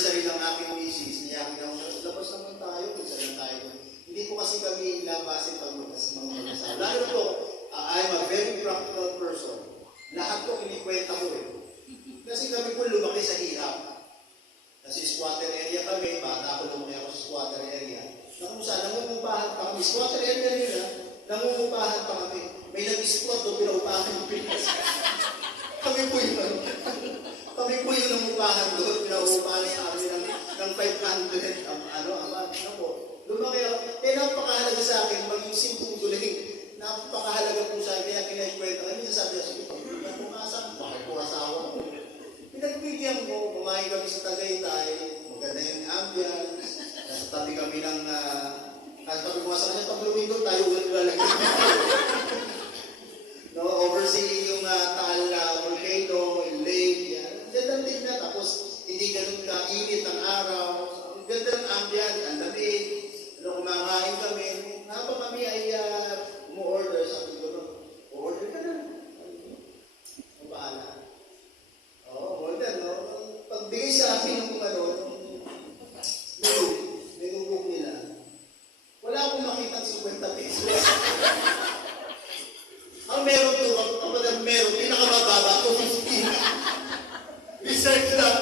anniversary ng aking misis, niyakin ako, labas naman tayo, kung saan tayo. Hindi po kasi kami ilabasin pag mga mag-asawa. Lalo po, I'm a very practical person. Lahat po kinikwenta ko eh. Kasi kami po lumaki sa hirap. Kasi squatter area kami, bata ko lumaki ako sa squatter area. Na kung saan, nangungupahan pa kami. Squatter area nila, nangungupahan pa kami. May nag-squat doon, pinaupahan yung Pinas. Kami po yun. Kami po yung nangungupahan doon, pinaupahan sa amin ng 500. Ano po. Lumaki ako. Kaya napakahalaga sa akin, maging simpong guling. Napakahalaga po sa akin, kaya kinakwenta. Kami sasabi na, sige, pag-umasan, bakit po asawa ko? Pinagbigyan ko, kumain kami sa Tagaytay, maganda yung ambience, nasa tabi kami ng, tabi ko sa kanya, tabi window, tayo ulit lalagyan. No, overseeing yung Taal volcano, yung lake, yan. Ganda din na, tapos hindi ganun ka-init ang araw. Ang ganda ng ambience, ang lamig, kumakain kami. Habang kami ay umu-order, sabi ko, order ka na. Bahala. Order, no? Pagbigay sa akin ng menu book nila, wala akong makitang 50 pesos. Ang meron to, kapag ang meron, pinakamababa, 250. Research lang.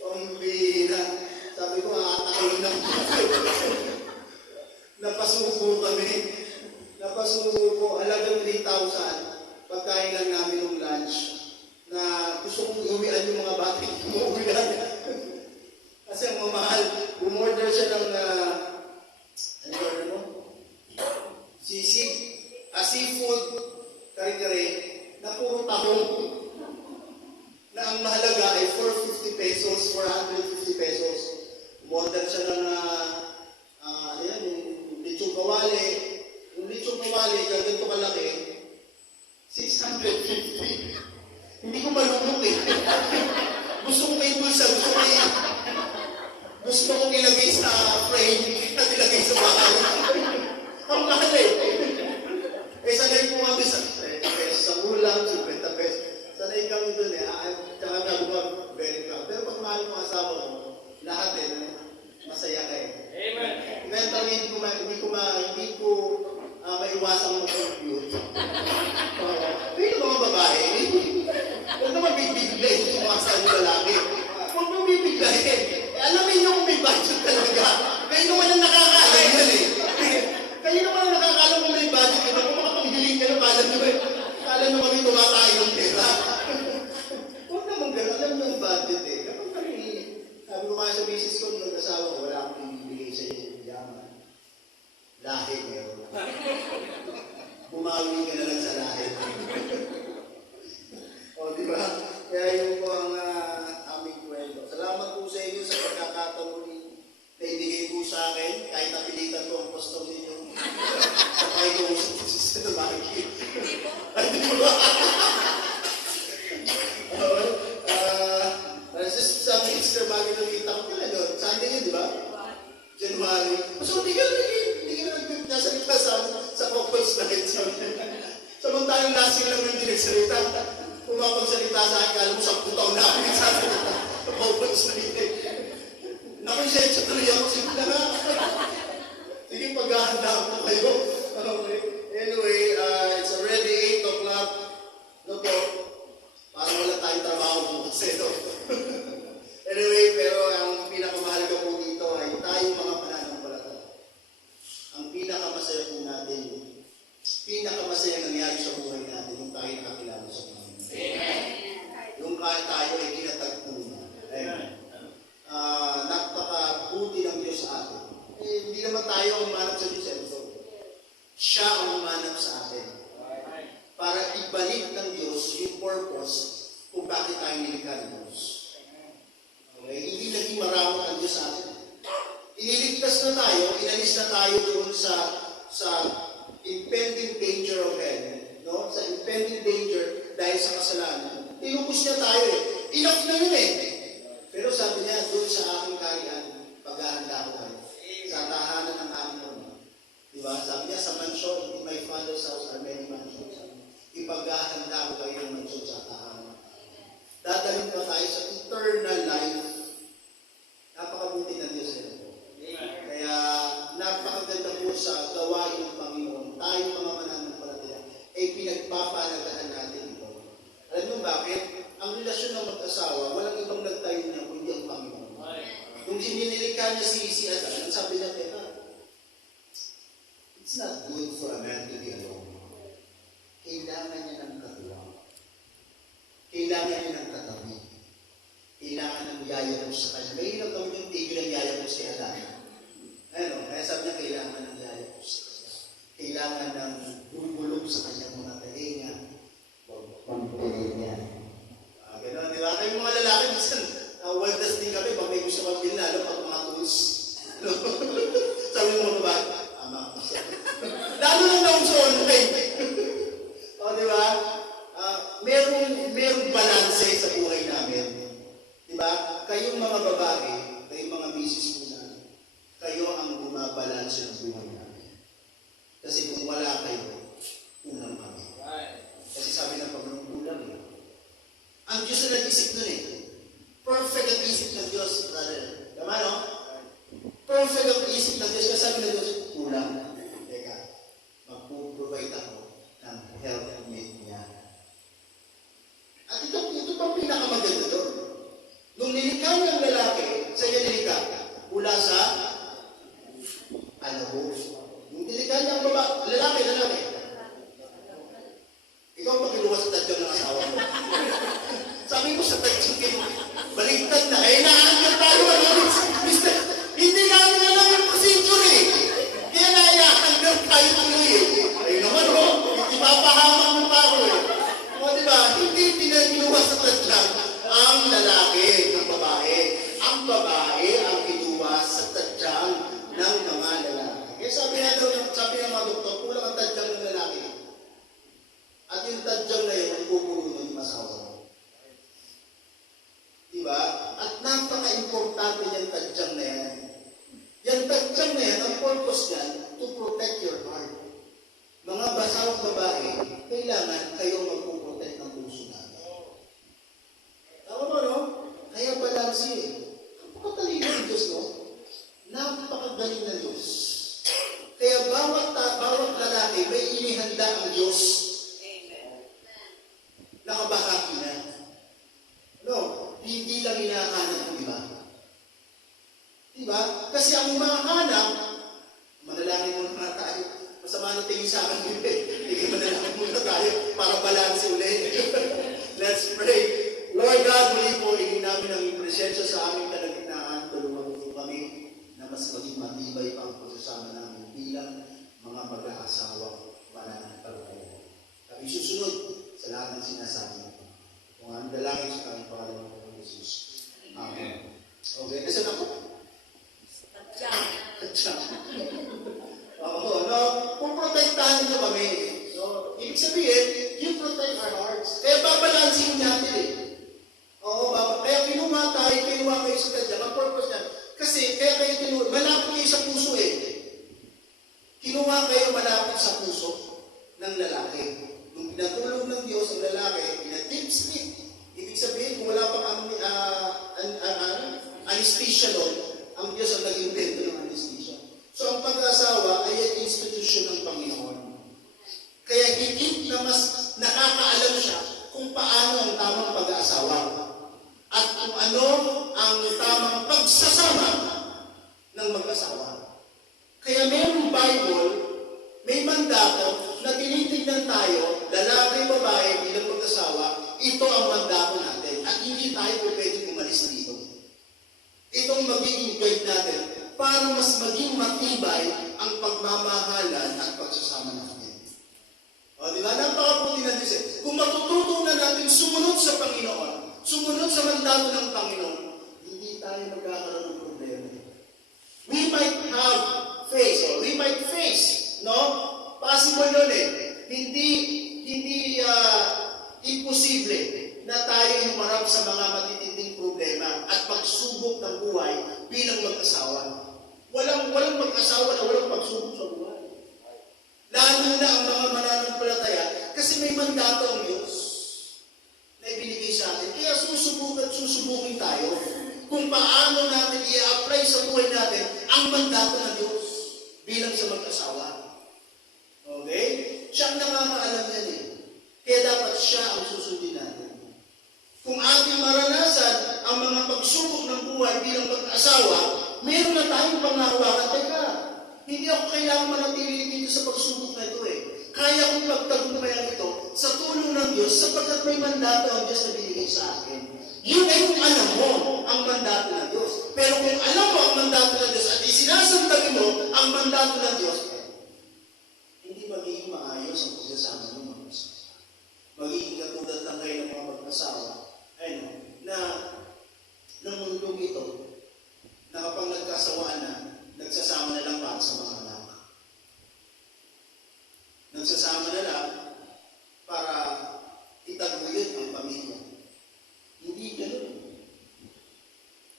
Pambira. Sabi ko, aakain lang. Napasubo kami. Halagang 3,000. Pagkain lang namin ng lunch. Na gusto kong uwian yung mga bata. Umuwian. Kasi ang mamahal, umorder siya ng ano order mo? Sisig. Seafood, kare-kare, na puro tahong. Na ang mahalaga ay 450 pesos, 450 pesos. Umorder siya ng yung lechong kawali. Yung lechong kawali, ganito kalaki, 650. Hindi ko malumok eh. Gusto ko may bulsa, gusto ko ilagay sa frame at ilagay sa bahay. Ang mahal eh. Sanay po kami sa 30 pesos sa ulam, 50 pesos. Sanay kami doon eh. Tsaka nagumag, very proud. Pero pag mahal mo asawa mo, lahat eh, masaya ka eh. Amen. Eventually, hindi ko maiwasang mag-compute. Pero mga babae, huwag naman bibiglayin kung sumakasal yung lalaki. Huwag naman bibiglayin. Alamin nyo kung may budget talaga. Kayo naman ang nakakaalam yan eh. Kayo naman ang nakakaalam kung may budget. Kung makapaghiling ka na, kala nyo kami tumatayo ng pera. Huwag naman gano'n. Alam nyo ang budget eh. Kapag kami, sabi ko kaya sa business ko, yung asawa ko, wala akong bibigay sa inyo. Yaman. Lahi meron. Bumawi ka na lang sa lahi. O, di ba? Kaya yun po ang aming kwento. Salamat po sa inyo sa pagkakataon na ibigay po sa akin. Kahit napilitan ko ang posto ninyo. Sa kayo ko sa tumaki. Ay, di ba? Just some extra bagay na kita ko pala doon. Sunday yun, di ba? January. So, hindi ka nagsasalita sa couples night. Samantalang last year lang yung dinagsalita. Kung mapagsalita sa akin, alam mo, 10 taon na ako nagsasalita sa couples night. Nakonsensya tuloy ako. Sige, paghahanda ko kayo. Anyway, it's already 8 o'clock. No po. Parang wala tayong trabaho po kasi ito. Anyway, pero ang pinakamahalaga po dito ay tayong mga pananampalataya. Ang pinakamasaya po natin, pinakamasaya nangyari sa buhay natin, yung tayo nakakilala sa Panginoon. Yung tayo ay kinatagpo na. Napakabuti ng Diyos sa atin. Hindi naman tayo ang umanap sa Diyos. Siya ang umanap sa atin. Para ibalik ng Diyos yung purpose kung bakit tayo nilikha ng Diyos. Okay? Hindi naging maramot ang Diyos sa atin. Iniligtas na tayo, inalis na tayo doon sa impending danger of hell. No? Sa impending danger dahil sa kasalanan. Tinubos niya tayo eh. Enough na yun eh. Pero sabi niya, doon sa aking kaharian, paghahanda ko kayo. Sa tahanan ng aking Ama. Diba? Sabi niya, sa mansion, in my Father's house are many mansions. Ipaghahanda ko kayo ng mansion sa tahanan. Dadalhin pa tayo sa eternal life pinagbabalagaan natin ito. Alam niyo bakit? Ang relasyon ng mag-asawa, walang ibang nagtayo niya kundi ang Panginoon. Kung sinilikha niya si Adan, sabi niya, teka, it's not good for a man to be alone. Kailangan niya ng katuwang. Kailangan niya ng katabi. Kailangan ng yayapos sa kanya. May hirap kami yung tigil ng yayapos kay Adan. Ano? Kaya sabi niya, kailangan ng yayapos sa kanya. Kailangan ng bulbulong sa kanyang mga talinga. Pagpilin niya. Gano'n, di ba? Kayong mga lalaki, minsan, waldas din kami, pag may gusto kang bilhin, lalo pag mga tools. Sabi mo ba? Ama, lalo lang naman sa online. O, di ba? Merong balanse sa buhay namin. Di ba? Kayong mga babae, kayong mga misis po na, kayo ang bumabalanse ng buhay namin. Kasi kung wala kayo, unang kami. Kasi sabi ng Panginoon, ulang eh. Ang Diyos na nag-isip nun eh. Perfect ang isip ng Diyos, brother. Tama, no? Perfect ang isip ng Diyos. Kasi sabi ng Diyos, ulang. Teka, magpuprovide ako ng helpmate niya. At ito pang pinakamaganda doon. Nung nilikha niya ang lalaki, sa iyo nilikha, mula sa alabos. Nung nilikha niya ang lalaki. Ikaw makiluwas sa tadyang ng asawa mo. Sabi mo sa tadyang kayo, baligtad na. Naanggap tayo, mister. Hindi namin alam yung procedure eh. Kaya naiyakanggap tayo tuloy eh. Ayun naman ho, ipapahamak mo pa ako eh. O diba, hindi pinagiluwas sa tadyang ang lalaki ng babae. Ang babae ang iluwas sa tadyang ng mga lalaki. Kaya sabi ng mga doktor, kulang ang tadyang ng lalaki. At yung tadyang na yun, ang pupuno ng asawa mo. Diba? At napaka-importante yung tadyang na yan. Yung tadyang na yan, ang purpose yan, to protect your heart. Mga basawang babae, kailangan kayong magpuprotect ng puso natin. Tama mo, no? Kaya balansi eh. Napakatalino ng Diyos, no? Napakagaling ng Diyos. Kaya bawat lalaki, may inihanda ang Diyos. Nakabahagi na. No, hindi lang hinahanap ng iba. Diba? Kasi ang mahanap, manalangin muna na tayo. Masama na tingin sa akin, hindi manalangin muna tayo para balanse ulit. Let's pray. Lord God, muli po, hingin namin ang presensya sa aming kalagitnaan. Tulungan po kami na mas maging matibay pa ang pagsasama namin bilang mga mag-aasawa pananampalataya. Kami susunod sa lahat ng sinasabi mo. Kung ang dalangin sa kanyang pangalan ng Jesus. Amen. Okay, nasan ako? Atya. Oo, no? Kung protektahan niyo kami, no? Ibig sabihin, you protect our hearts. Kaya babalansin natin eh. Oo, kaya kinuha kayo sa kanya. Ang purpose niya. Kasi, kaya kayo kinuha, malapit kayo sa puso eh. Kinuha kayo malapit sa puso ng lalaki. Nung pinatulog ng Diyos ang lalaki, pinatip sleep. Ibig sabihin, kung wala pang anesthesia nun, ang Diyos ang nag-invento ng anesthesia. So, ang pag-asawa ay ang institusyon ng Panginoon. Kaya higit na mas nakakaalam siya kung paano ang tamang pag-aasawa at kung ano ang tamang pagsasama ng mag-asawa. Kaya mayroong Bible, may mandato na tinitignan tayo, lalaki, babae, bilang mag-asawa, ito ang mandato natin. At hindi tayo pwedeng umalis dito. Itong magiging guide natin para mas maging matibay ang pagmamahalan at pagsasama natin. O, di ba? Napakabuti na Diyos. Kung matututunan natin sumunod sa Panginoon, sumunod sa mandato ng Panginoon, hindi tayo magkakaroon ng problema. We might have face, no? Possible yun eh. Hindi imposible na tayo humarap sa mga matitinding problema at pagsubok ng buhay bilang mag-asawa. Walang mag-asawa na walang pagsubok sa buhay. Lalo na ang mga mananampalataya kasi may mandato ang Diyos na ibinigay sa atin. Kaya susubukin tayo kung paano natin i-apply sa buhay natin ang mandato ng Diyos bilang sa mag-asawa. Okay? Siyang nakakaalam yan eh. siya ang susundin natin. Kung ating maranasan ang mga pagsubok ng buhay bilang mag-asawa, meron na tayong panghawakan. Teka, hindi ako kailangan manatili dito sa pagsubok na ito eh. Kaya kong pagtagumpayan ito sa tulong ng Diyos sapagkat may mandato ang Diyos na binigay sa akin. Yun ay kung alam mo ang mandato ng Diyos. Pero kung alam mo ang mandato ng Diyos at isinasantabi mo ang mandato ng Diyos, hindi magiging maayos ang pagsasama ng mga asawa. Magiging katulad lang kayo ng mga mag-asawa na ng mundong ito, na kapag nagkasawaan na, nagsasama na lang para sa mga anak. Nagsasama na lang para itaguyod ang pamilya. Hindi ganoon.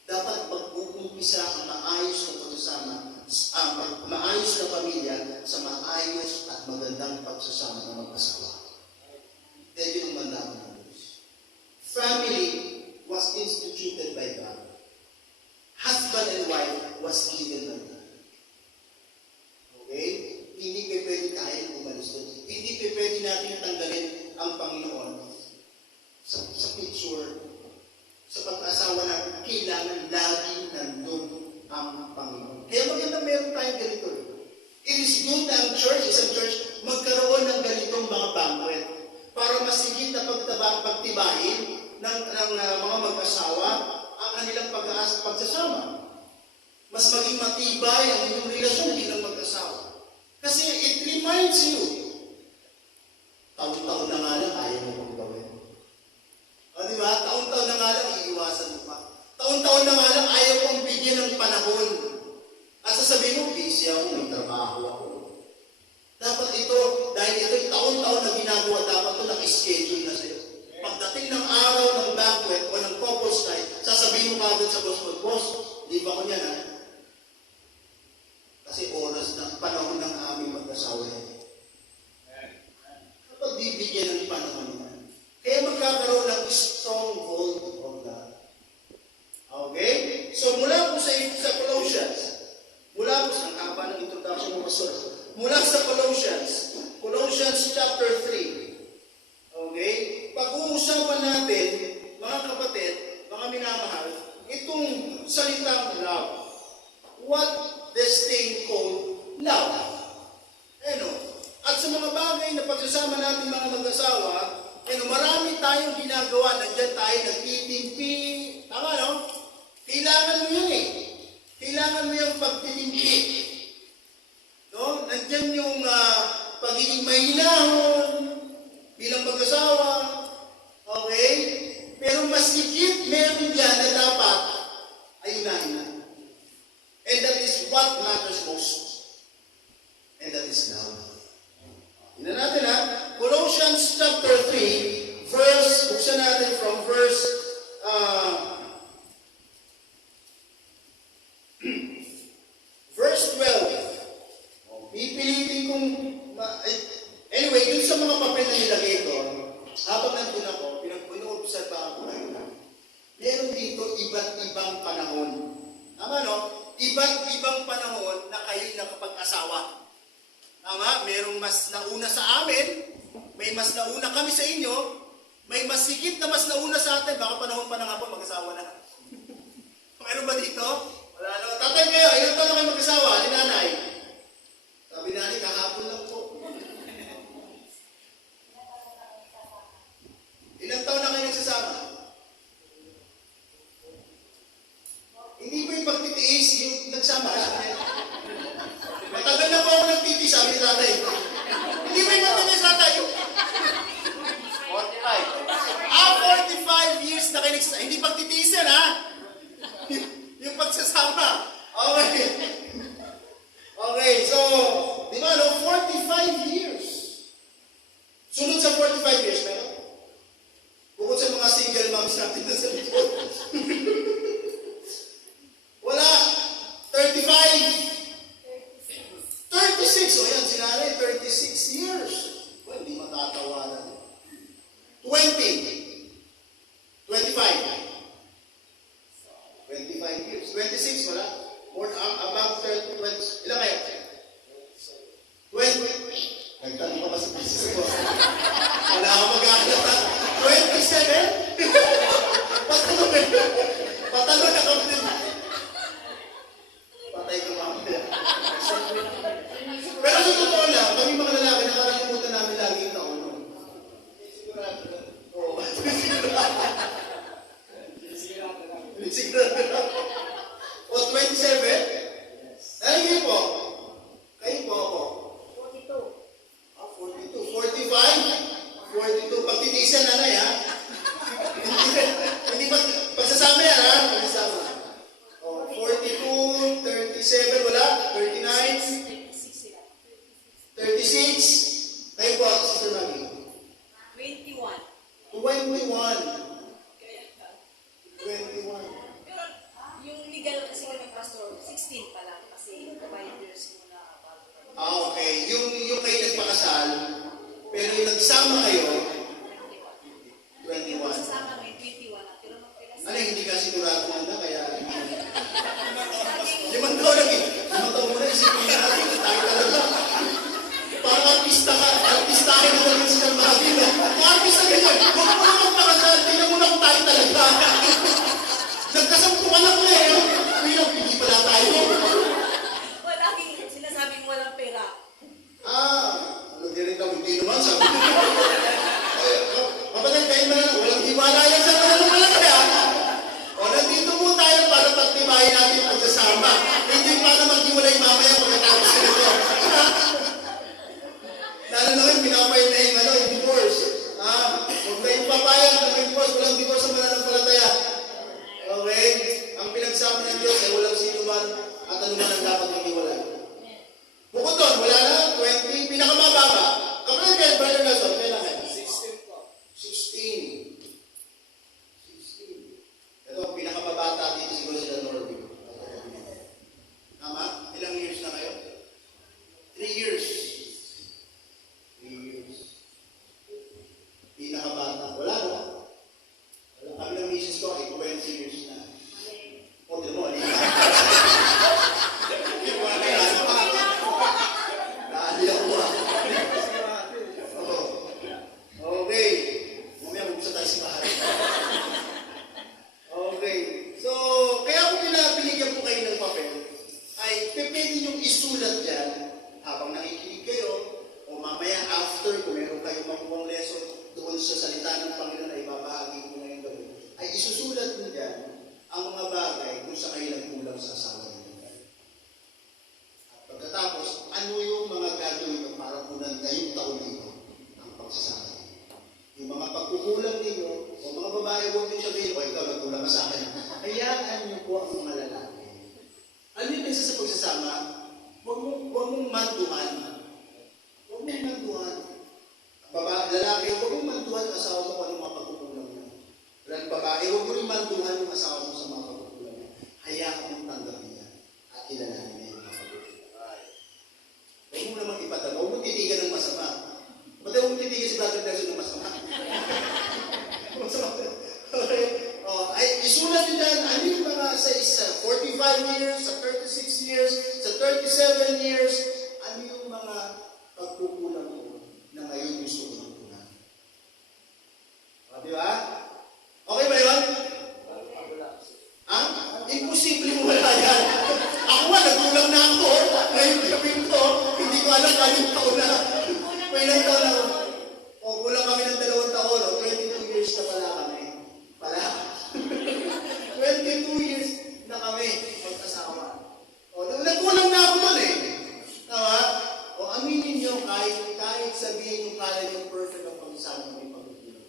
Dapat mag-uumpisa ang maayos na pagsasama, maayos na pamilya sa maayos at magandang pagsasama ng mag-asawa. Dahil yun ang mandato ng Diyos. Family was instituted by God. Husband and wife was given by God. Okay? Hindi pwede tayo umalis doon. Hindi pwede natin tanggalin ang Panginoon sa picture, sa pag-asawa na kailangan lagi nandun ang Panginoon. Kaya maganda meron tayong ganito. It is good na ang church, isang church, magkaroon ng ganitong mga banquet para masigit na pagtibahin ng mga mag-asawa ang kanilang pagsasama. Mas maging matibay ang inyong relasyon bilang mag-asawa. Kasi it reminds you, taon-taon na nga lang ayaw mo kong gawin. O diba? Taon-taon na nga lang iiwasan mo pa. Taon-taon na nga lang ayaw kong bigyan ng panahon. At sasabihin mo, busy ako, may trabaho ako. Dapat ito, dahil ito yung taon-taon na ginagawa, dapat ito naka-schedule na sa'yo. Pagdating ng araw ng banquet o ng couples night, sasabihin mo kagad sa boss mo, boss, di ba ko niyan ha? Kasi oras ng panahon ng aming mag-asawa yan. Kapag bibigyan ng panahon yan, kaya magkakaroon ng stronghold of God. Okay? So mula po sa Colossians, mula po sa haba ng introduction mo, Pastor, mula sa Colossians chapter 3, okay? Pag-uusapan natin, mga kapatid, mga minamahal, itong salitang love. What this thing called love. At sa mga bagay na pagsasama natin mga mag-asawa, marami tayong ginagawa. Nandiyan tayo nagtitimpi. Tama, no? Kailangan mo yun eh. Kailangan mo yung pagtitimpi. No? Nandiyan yung pagiging mahinahon bilang mag-asawa. Okay? Pero mas higit meron dyan na dapat ay unahin na. And that is what matters most. And that is love. Tignan natin ha. Colossians chapter 3, buksan natin from verse 12. Pipilitin kong, anyway, dun sa mga papel na nilagay ko, habang nandun ako, pinag-obserbahan ko ngayon. Meron dito iba't ibang panahon. Tama, no? Iba't ibang panahon na kayo'y nakapag-asawa. Tama? Merong mas nauna sa amin, may mas nauna kami sa inyo, may mas higit na mas nauna sa atin, baka panahon pa na nga po mag-asawa na. Meron ba dito? Wala naman. Tatay kayo, ilang taon na kayo mag-asawa? Ni nanay? Sabi nanay, kahapon lang po. Ilang taon na kayo nagsasama? Hindi ba yung pagtitiis, yung nagsama ka? Matagal na po ako nagtitiis, sabi ni tatay. Hindi ba yung pagtitiis tatay? 45 years na kayo nagsasama. Hindi pagtitiis yan, ha? Yung pagsasama. Okay. Okay, so, di ba, no? 45 years. Sunod sa 45 years, meron? Bukod sa mga single moms natin na sa likod. Wala. 35. 36. O yan, sinanay, 36 years. Well, hindi matatawanan. 20. 25. 25 years. 26, wala? Or about 30, 20. Ilan kayo? 20. Nagtanong ka pa sa business ko. Wala akong mag-aalat. yan, nanay, ha? Hindi pagsasama yan, ha? Pagsasama. Oh, 42, 37, wala? 39, 36. Ngayon po, Sister Maggie. 21. 21. Kaya ka. 21. Pero yung legal kasi kami pastor, 16 pa lang kasi 5 years muna bago. Okay. Yung kayo nagpakasal, pero yung nagsama kayo, 21. Sasama may 21 na. Pero magpinasa. Ano, hindi ka sigurado na kaya... 5 taon lang eh. 5 taon mo na, isipin natin, tayo talaga. Parang artista ka, artistahin mo lang yung sinambabi mo. Artista ka yan, huwag mo na magpakasal, tingnan mo na kung tayo talaga. Nagkasampukan ako eh. Pero, hindi pala tayo. Laging sinasabing walang pera. Ano din rin kami, hindi naman, sabi ko. Kapatid, kayo na lang, walang hiwala yan sa mga pala kaya. O, nandito po tayo para pagtibayin natin ang pagsasama. Hindi para maghiwalay mamaya pagkatapos sila ito. Lalo naman, pinapayag na yung divorce. Huwag kayong papayag na may divorce, walang divorce sa mananampalataya. Okay? Ang pinagsama ng Diyos ay walang sino man at ano man ang dapat maghiwalay. Bukod doon, wala na, 20, pinakamababa. Kapag kayo, Brother Nelson, kailan kayo? 16 po. 16. Ito, pinakamabata dito siguro sila Norby. Tama? Ilang years na kayo? 3 years. 3 years. Pinakabata. Wala na. Kami ng misis ko ay 20 years na. O, di mo, alin. Naali ako ah. Okay. Mamaya mag-usa tayo sa bahay. Okay. So, kaya kung binigyan po kayo ng papel, ay pwede niyong isulat dyan habang nakikinig kayo o mamaya after kung meron kayong makuwang lesson doon sa salita ng Panginoon na ibabahagi ko ngayong gabi, ay isusulat mo dyan ang mga bagay kung sa kayo nagkulang sa asawa niyo. At pagkatapos, ano yung mga gagawin nyo para punan ngayong taon nito ang pagsasama? Yung mga pagkukulang ninyo, o mga babae, huwag nyo sabihin, o ikaw, nagkulang ka sa akin. Hayaan nyo po ang mga lalaki. Ano yung minsan sa pagsasama? Huwag mong manduhan. Huwag mong manduhan. Lalaki, huwag mong manduhan ang asawa mo kung anong mga pagkukulang niya. Babae, huwag mo rin manduhan yung asawa mo sa mga pagkukulang niya. Hayaan mong tanggapin niya at kilalanin niya yung mga pagkukulang. Huwag mo naman ipadama. Huwag mo titigan ng masama. Ba't huwag mo titigan si Brother Nelson ng masama? Okay. Ay, isulat nyo dyan, ano yung mga sa 45 years, sa 36 years, sa 37 years, ano yung mga pagkukulang mo na ngayon gusto ko ng kunan? Di ba? Okay ba yun? Imposible mo wala yan. Ako nga, nagkulang na ako. Ngayon gawin ko, hindi ko alam kanyang taon na. May ilang taon na ako. O, kulang kami ng 2 taon, 22 years na pala kami. 22 years na kami mag-asawa. O, nagkulang na ako doon eh. Tama? O, aminin nyo, kahit sabihin yung kaya yung perfect ang pagsasama ng pagkukulang.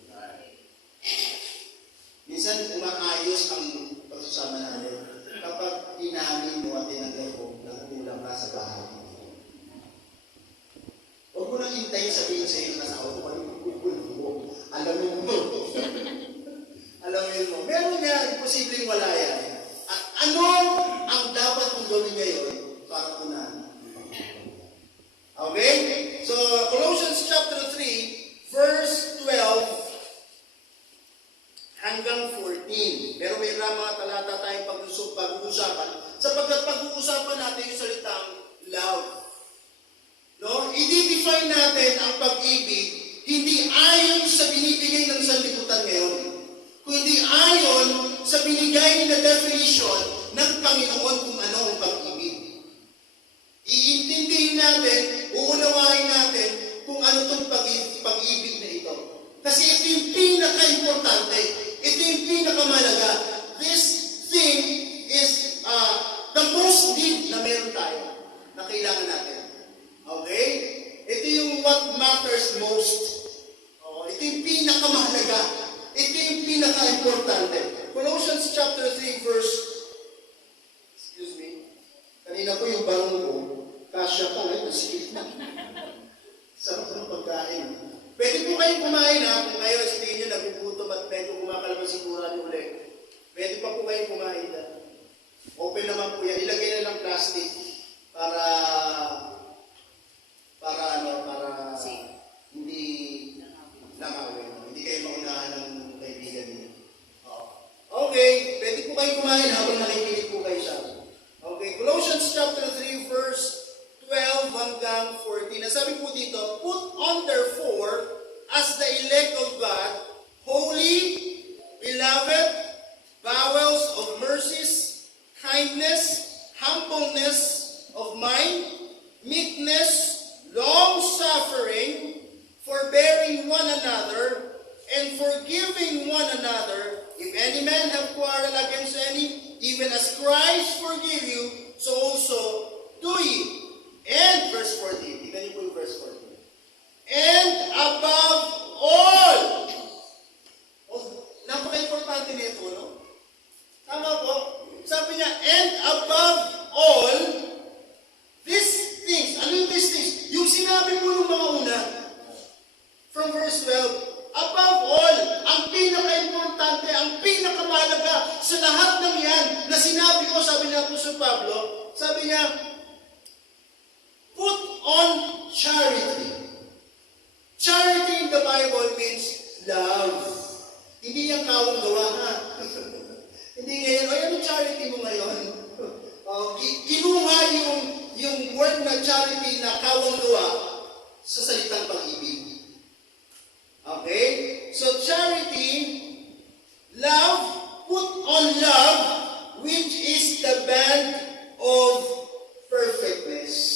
Minsan, umaayos ang pagsasama natin kapag inamin mo at tinanggap mo na kulang ka sa bahay. Huwag mo nang hintayin sabihin sa iyo ng asawa ko, ano yung kukulang mo? Alamin mo. Alamin mo. Meron yan, posibleng wala yan. At ano ang dapat mong gawin ngayon para punan? Okay? So, Colossians chapter 3, verse 12 hanggang 14. Pero may mga talata tayong pag-uusapan sapagkat pag-uusapan natin yung salitang love. No? I-define natin ang pag-ibig hindi ayon sa binibigay ng sanlibutan ngayon, kundi ayon sa binigay na definition ng Panginoon kung ano ang pag-ibig. Iintindihin natin, uunawain natin kung ano itong pag-ibig na ito. Kasi ito yung pinaka-importante, ito yung pinakamalaga. This thing is the most need na meron tayo, na kailangan natin. Okay? Ito yung what matters most. Ito yung pinakamahalaga. yung pinaka-importante. Colossians chapter 3 verse, kanina po yung barong ko, kasya pa ngayon, sikip na. Sarap ng pagkain. Pwede po kayong kumain ha, kung kayo sa tingin nyo nagugutom at medyo kumakalaman sigura nyo ulit. Pwede pa po kayong kumain ha. Open naman po yan. Ilagay na ng plastic para hindi nakawin. Hindi kayo maunahan ng kaibigan niyo. Okay, pwede po kayong kumain habang nakikinig po kayo sa akin. Okay, Colossians chapter 3 verse 12 hanggang 14. Nasabi po dito, put on therefore as the elect of God, holy, beloved, bowels of mercies, kindness, humbleness of mind, meekness, long-suffering, forbearing one another, and forgiving one another, if any man have quarrel against any, even as Christ forgive you, so also do ye. And verse 14, tignan niyo po yung verse 14. And above all, napaka-importante nito, no? Tama po. Sabi niya, and above all, these things. Ano yung these things? Yung sinabi mo nung mga una, from verse 12, above all, ang pinaka-importante, ang pinaka-mahalaga sa lahat ng yan na sinabi ko, sabi ni Apostol Pablo, sabi niya, put on charity. Charity in the Bible means love. Hindi yung kawang gawa ha. Hindi ngayon, ay ano charity mo ngayon? Kinuha yung word na charity na kawang gawa sa salitang pag-ibig. Okay? So charity, love, put on love, which is the band of perfectness.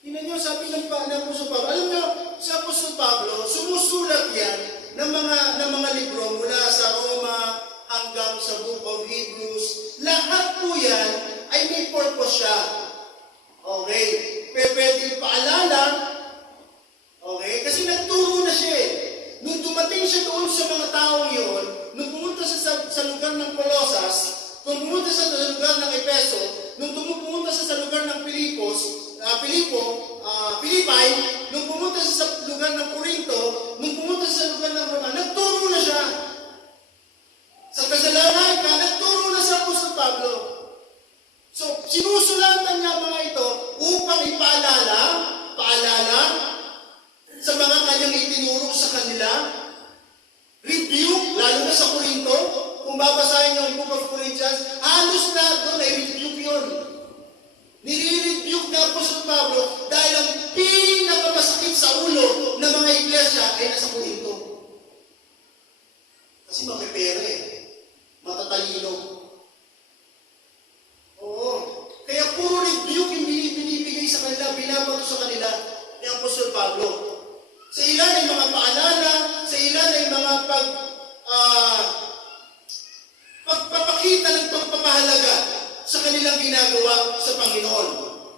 Tingnan nyo, sabi ng Apostol Pablo, alam nyo, sa Apostol Pablo, sumusulat yan ng mga libro mula sa Roma hanggang sa Book of Hebrews. Lahat po yan ay may purpose siya. Okay? Pwede paalala. Okay? Kasi nagturo na siya eh. Nung dumating siya doon sa mga taong yun, nung pumunta siya sa lugar ng Colossus, nung pumunta siya sa lugar ng Efeso, nung pumunta siya sa lugar ng Philippi, nung pumunta siya sa lugar ng Corinto, nung pumunta siya sa lugar ng Roma, nagturo na siya. Sa Thessalonica, nagturo na sa Apostol Pablo. So, sinusulatan niya mga ito upang paalala sa mga kanyang itinuro sa kanila, rebuke, lalo na sa Corinto. Kung babasahin niyo ang Book of Corinthians, halos na doon ay rebuke yun. Nire-rebuke na Apostol Pablo dahil ang pinakamasakit sa ulo ng mga iglesia ay nasa Corinto. Kasi makipera eh. Matatalino. Oo. Kaya puro rebuke yung binibigay sa kanila, binabato sa kanila ni Apostol Pablo. Sa ilan ay mga paalala, sa ilan ay mga pagpapakita ng pagpapahalaga sa kanilang ginagawa sa Panginoon.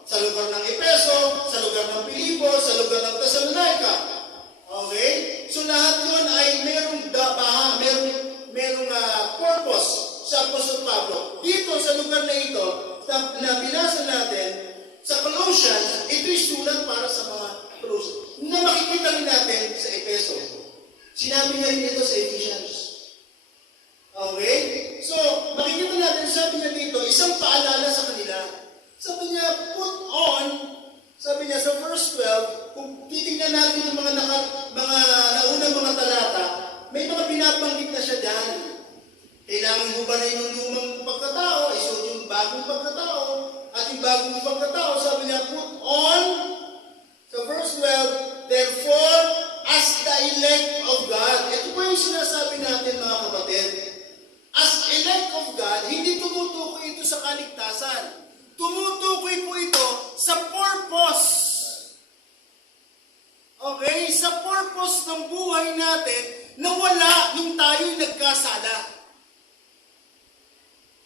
Sa lugar ng Efeso, sa lugar ng Pilipos, sa lugar ng Thessalonica. Okay? So lahat yun ay merong purpose sa Apostol Pablo. Dito sa lugar na ito, na binasa natin, sa Colossians, ito'y sulat para sa mga Colossians. Na makikita rin natin sa Efeso. Sinabi niya rin ito sa Ephesians. Okay? So, makikita natin, sabi niya dito, isang paalala sa kanila. Sabi niya, put on, sabi niya sa verse 12, kung titignan natin yung mga naunang mga talata, may mga binabanggit na siya dyan. Kailangan mo ba na yung lumang pagkatao, isuot yung bagong pagkatao, at yung bagong pagkatao, sabi niya, put on, sa verse 12, therefore, as the elect of God. Ito po yung sinasabi natin mga kapatid. As elect of God, hindi tumutukoy ito sa kaligtasan. Tumutukoy po ito sa purpose. Okay? Sa purpose ng buhay natin na wala nung tayo'y nagkasala.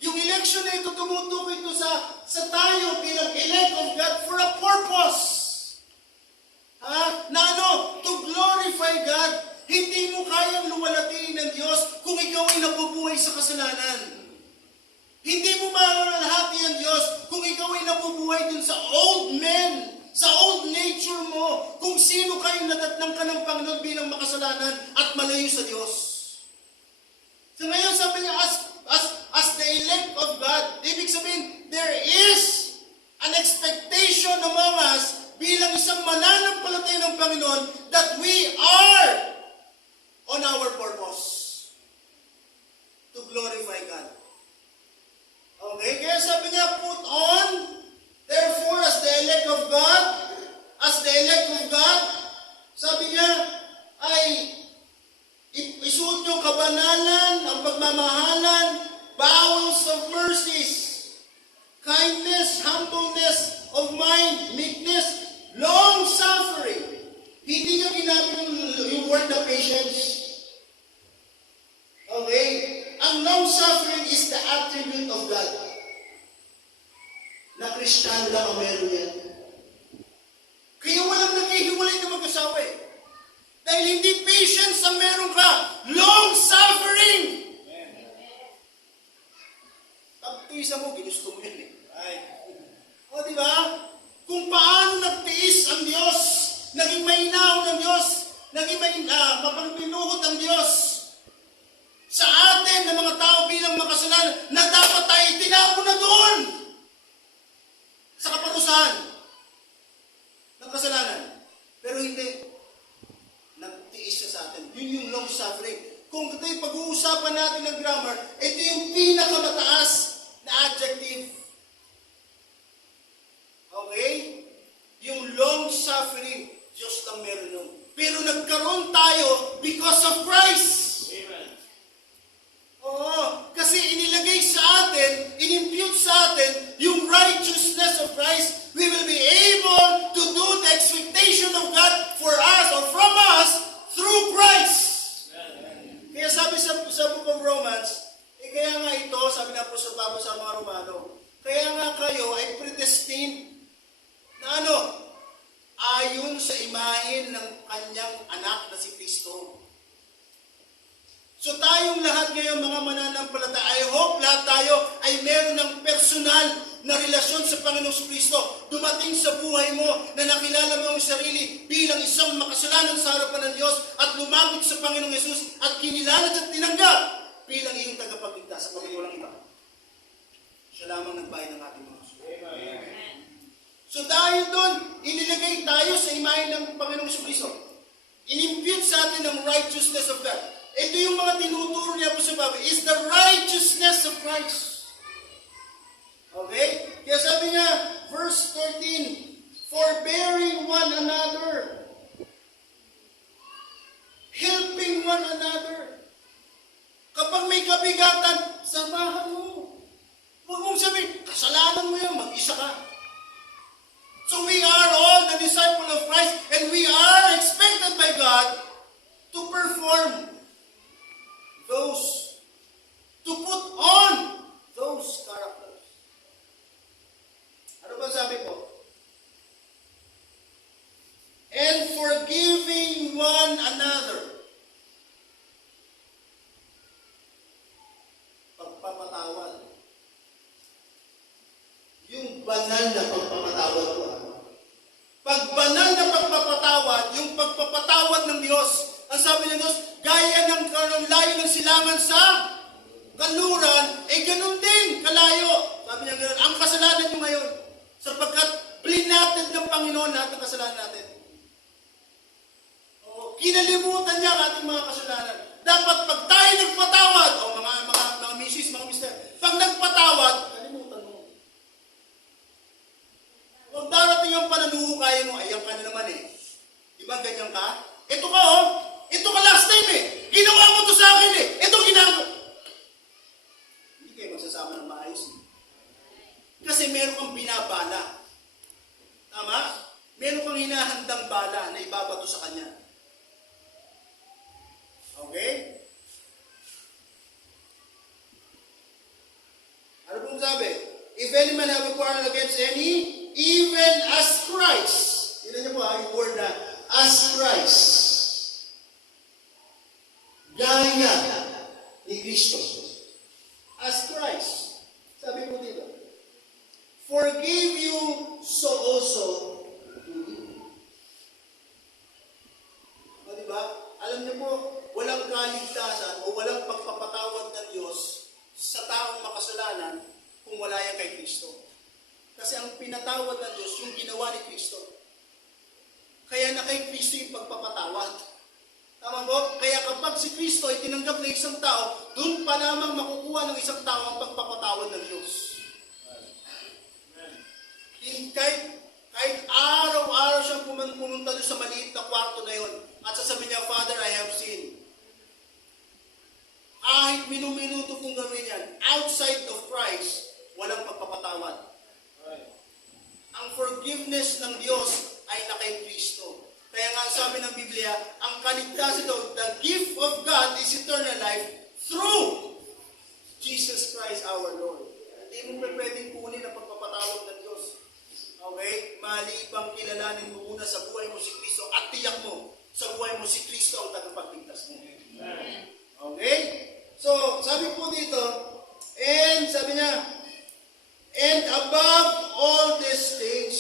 Yung election na ito, tumutukoy ito sa tayo bilang elect of God for a purpose. Na ano? To glorify God. Hindi mo kayang luwalatiin ng Diyos Diyos kung ikaw ay nabubuhay sa kasalanan. Hindi mo malalahati ang Diyos kung ikaw ay nabubuhay dun sa old man, sa old nature mo, kung sino kayo nadatnang ka ng Panginoon bilang makasalanan at malayo sa Diyos. So ngayon sabi niya, as the elect of God, ibig sabihin, there is an expectation among us bilang isang mananampalataya ng Panginoon that we are on our purpose to glorify God. Okay? Kaya sabi niya, put on, therefore, as the elect of God, sabi niya, ay isuot niyo kabanalan, ang pagmamahalan, bowels of mercies, kindness, humbleness of mind, meekness, long-suffering. Hindi niya ginamit yung word na patience. Okay? Ang long-suffering is the attribute of God. Na Kristiyano lang ang meron yan. Kaya walang naghihiwalay na mag-asawa eh. Dahil hindi patience ang meron ka, long-suffering. Pagtisa mo, ginusto mo yan eh. O diba? Kung paano nagtiis ang Diyos, naging mainahon ang Diyos, naging mapagpinuhot ang Diyos sa atin na mga tao bilang makasalanan na dapat tayo itinapon na doon sa kaparusahan ng kasalanan. Pero hindi. Nagtiis siya sa atin. Yun yung long suffering. Kung ito yung pag-uusapan natin ng grammar, ito yung pinakamataas na adjective. Okay? Yung long suffering, Diyos lang meron nun. Pero nagkaroon tayo because of Christ. Oo, kasi inilagay sa atin, inimpute sa atin, yung righteousness of Christ, we will be able to do the expectation of God for us or from us through Christ. Kaya sabi sa book of Romans, kaya nga ito, sabi na Apostol Pablo sa mga Romano, kaya nga kayo ay predestined na ayon sa imahen ng kanyang anak na si Kristo. So tayong lahat ngayon mga mananampalataya, I hope lahat tayo ay meron ng personal na relasyon sa Panginoong Kristo. Dumating sa buhay mo na nakilala mo ang sarili bilang isang makasalanan sa harapan ng Diyos at lumapit sa Panginoong Yesus at kinilala at tinanggap bilang iyong tagapagligtas sa walang iba. Siya lamang nagbayad ng ating mga kaso. So dahil doon, inilagay tayo sa imahen ng Panginoong Kristo. Inimpute sa atin ang righteousness of God. Ito yung mga tinuturo niya po sa Bible, is the righteousness of Christ. Okay? Kaya sabi niya, verse 13, forbearing one another, helping one another. Kapag may kabigatan, samahan mo. Huwag mong sabihin, kasalanan mo yan, mag-isa ka. So we are all the disciples of Christ and we are expected by God to perform to put on those characters. Ano ba sabi ko? And forgiving one another. Pagpapatawad. Yung banal na pagpapatawad ko. Pag banal na pagpapatawad, yung pagpapatawad ng Diyos, ang sabi ng Diyos, gaya ng layo ng silangan sa kanluran, ganun din, kalayo. Sabi niya gano'n, ang kasalanan nyo ngayon, sapagkat blinatid ng Panginoon lahat ng kasalanan natin. Kinalimutan niya ang ating mga kasalanan. Dapat pag tayo nagpatawad, mga misis, mga mister, pag nagpatawad, kalimutan mo. Huwag darating ang pananuhukay mo, ayan ka na naman eh. Di ba ganyan ka? Ito ka ito ka last time eh. Ginawa mo to sa akin eh. Ito ginagawa. Hindi kayo magsasama ng maayos eh. Kasi meron kang binabala. Tama? Meron kang hinahandang bala na ibabato sa kanya. Okay? Ano pong sabi? If any man have a quarrel against any, even as Christ. Tignan niyo po yung word na as Christ. Gaya ni Kristo. As Christ, sabi po dito, forgive you, so also do you. O, diba? Alam niyo po, walang kaligtasan o walang pagpapatawad ng Diyos sa taong makasalanan kung wala yan kay Kristo. Kasi ang pinatawad ng Diyos, yung ginawa ni Kristo. Kaya na kay Kristo yung pagpapatawad. Tama po? Kaya kapag si Kristo ay tinanggap ng isang tao, doon pa lamang makukuha ng isang tao ang pagpapatawad ng Diyos. Kahit araw-araw siyang pumunta doon sa maliit na kwarto na yun at sasabihin niya, Father, I have sinned. Kahit minuminuto kong gawin yan, outside of Christ, walang pagpapatawad. Ang forgiveness ng Diyos ay na kay Kristo. Kaya nga sabi ng Biblia, ang kaligtasan daw, the gift of God is eternal life through Jesus Christ our Lord. Hindi mo pwedeng kunin ang pagpapatawad ng Diyos. Okay? Malibang kilalanin mo muna sa buhay mo si Kristo at tiyak mo sa buhay mo si Kristo ang tagapagligtas mo. Okay? So, sabi po dito, and sabi niya, and above all these things,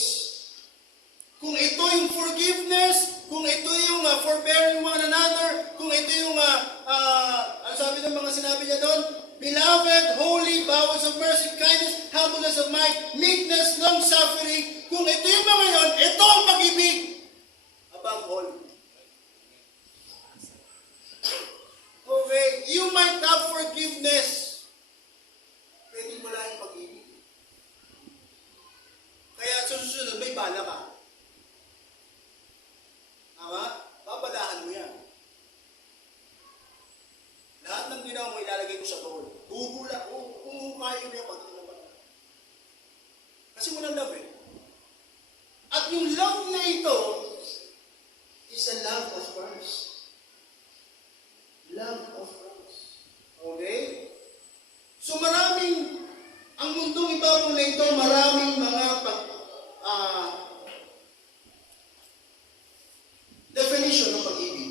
kung ito yung forgiveness, kung ito yung forbearing one another, kung ito yung, ano sabi ng mga sinabi niya doon, beloved, holy, bowels of mercy, kindness, humbleness of mind, meekness, long-suffering, kung ito yung mga yon, ito ang pag-ibig. Above all. Okay, you might have forgiveness. Pwede mo lang yung pag-ibig. Kaya susunod, may bala ka. Tama? Babalahan mo yan. Lahat ng ginawa mo ilalagay ko sa tuhod. Bubula. Kung kaya mo yung pag-inawa. Kasi walang love eh. At yung love na ito is a love of Christ. Love of Christ. Okay? So maraming, ang mundong ibabaw na ito, maraming mga definition ng pag-ibig.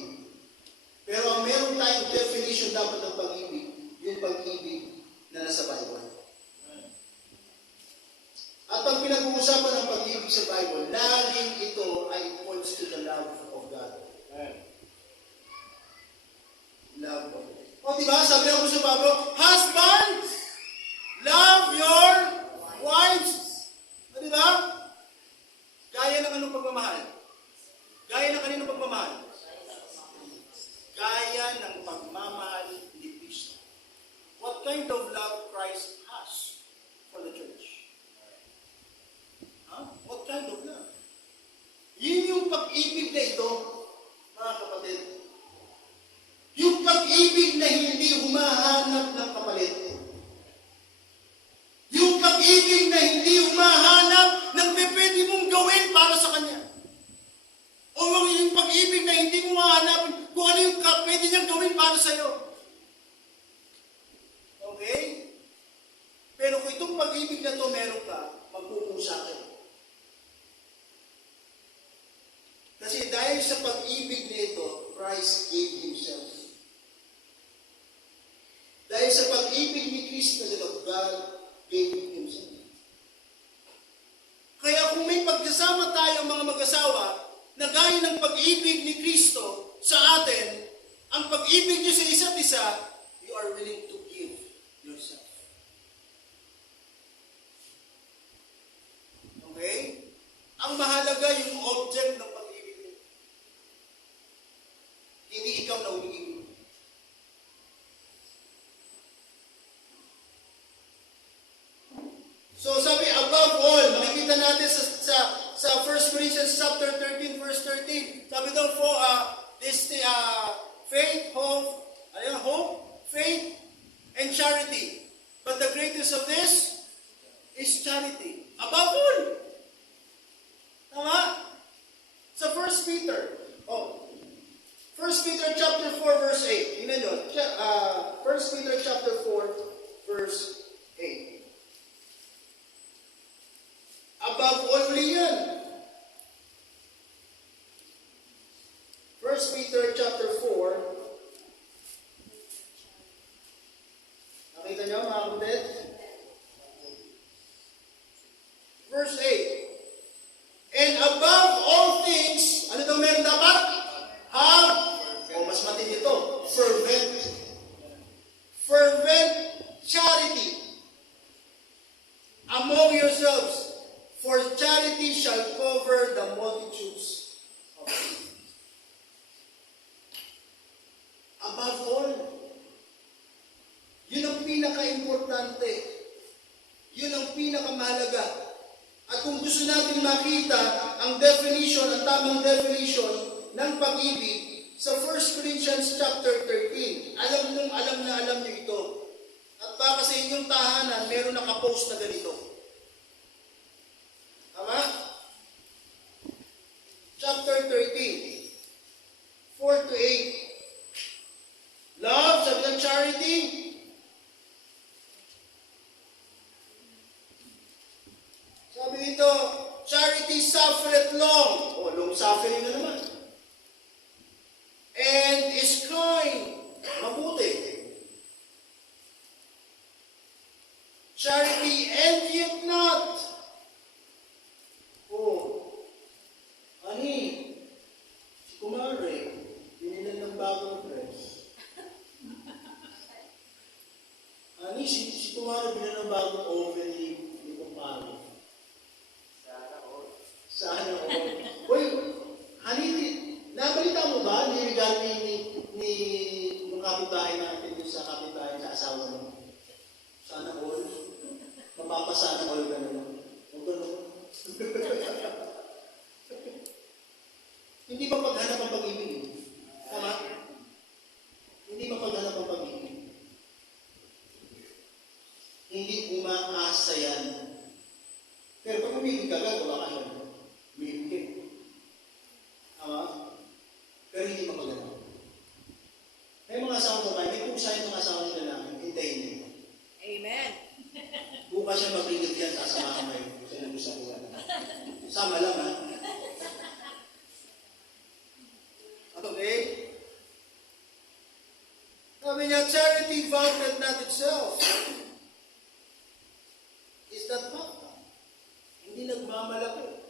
Pero ang meron tayong definition dapat ng pag-ibig, yung pag-ibig na nasa Bible. At pag pinag-uusapan ng pag-ibig sa Bible, laging ito ay points to the love of God. Love of God. O diba, sabi ako sa Pablo, husbands, love your wives. O diba? Gaya ng anong pagmamahal? Gaya ng kaninong pagmamahal? Gaya ng pagmamahal ni Kristo. What kind of love Christ has for the church? Huh? What kind of love? Yun yung pag-ibig na ito, mga kapatid. Yung pag-ibig na hindi humahanap ng kapalit. Yung pag-ibig na hindi humahanap ng pwede mong gawin para sa Kanya. O yung pag-ibig na hindi mo mahanap kung ano yung pwede niyang gawin para sa iyo. Okay? Pero kung itong pag-ibig na ito meron ka, magpupusa ka. Kasi dahil sa pag-ibig na ito, Christ gave Himself. Dahil sa pag-ibig ni Kristo na God gave Himself. Kaya kung may pagkasama tayo mga mag-asawa, na gaya ng pag-ibig ni Kristo sa atin, ang pag-ibig niyo sa isa't isa, you are willing to give yourself. Okay? Ang mahalaga yung object ng pag-ibig niyo. Hindi ikaw na umiibig. So sabi, above all, makikita natin sa 1 Corinthians chapter 13, verse 13. Sabi daw po, faith, hope, faith, and charity. But the greatest of this is charity. Above all. Tama? Sa 1 Peter. 1 Peter chapter 4, verse 8. Tingnan nyo. 1 Peter chapter 4, verse 8. Above all yan. 1 Peter chapter 4, niyo mga kapatid? Verse 8. And above all things, ano daw meron dapat? Have, o mas matindi ito, fervent charity among yourselves, for charity shall cover the multitudes of sin. Above all, yun ang pinaka-importante. Yun ang pinakamahalaga. At kung gusto natin makita ang definition, ang tamang definition ng pag-ibig sa 1 Corinthians chapter 13, alam niyo ito. At baka sa inyong tahanan, meron nakapost na ganito. Tama? Chapter 13, 4 to 8. Love, sabi ng charity. Sabi dito, charity suffereth long. O, long suffering na naman. And is kind. Mabuti. Charity envieth not. Oh, ani, si Kumare, binilan ng bagong dress. Ani, si Kumare, binilan ng bagong oven ni Kumare. Sana all. Uy, hani, nabalita mo ba, nirigali ni ng kapitbahay natin sa kapitbahay sa asawa mo? Sana all. Mapapasana all ka naman. Huwag ganun. Hindi ba paghanap ang pag-ibig? Tama? Hindi ba paghanap ang pag-ibig? Hindi umaasa yan. Pero pag umibig ka, gagawa ka yan. Umibig ka. Tama? Pero hindi mapaghanap. May mga asawa ba? May kung sa'yo mga asawa nila namin, hintayin niyo. Amen. Bukas siya magbigit yan, sasamahan mo yun. Sa nagusakuhan. Sama lang, ha? Okay? Sabi niya, charity vaunteth not itself. Is that fact? Hindi nagmamalaki.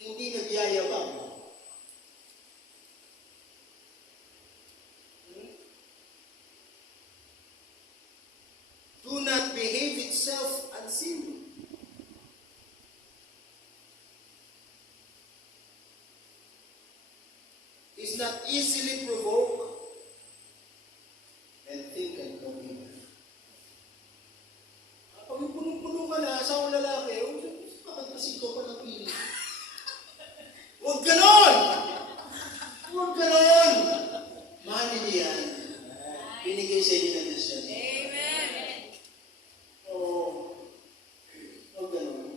Hindi nagyayabang. Do not behave itself unseemly. Is not easily provoked, and think and no evil. Pag punong-puno ka na, asawang lalaki, bakit kasi ko pa ng pili? Huwag ganon! Huwag ganon! Mahalin niyo yan. Binigay sa inyo ng Diyos yan. Amen. Oo. Huwag ganon.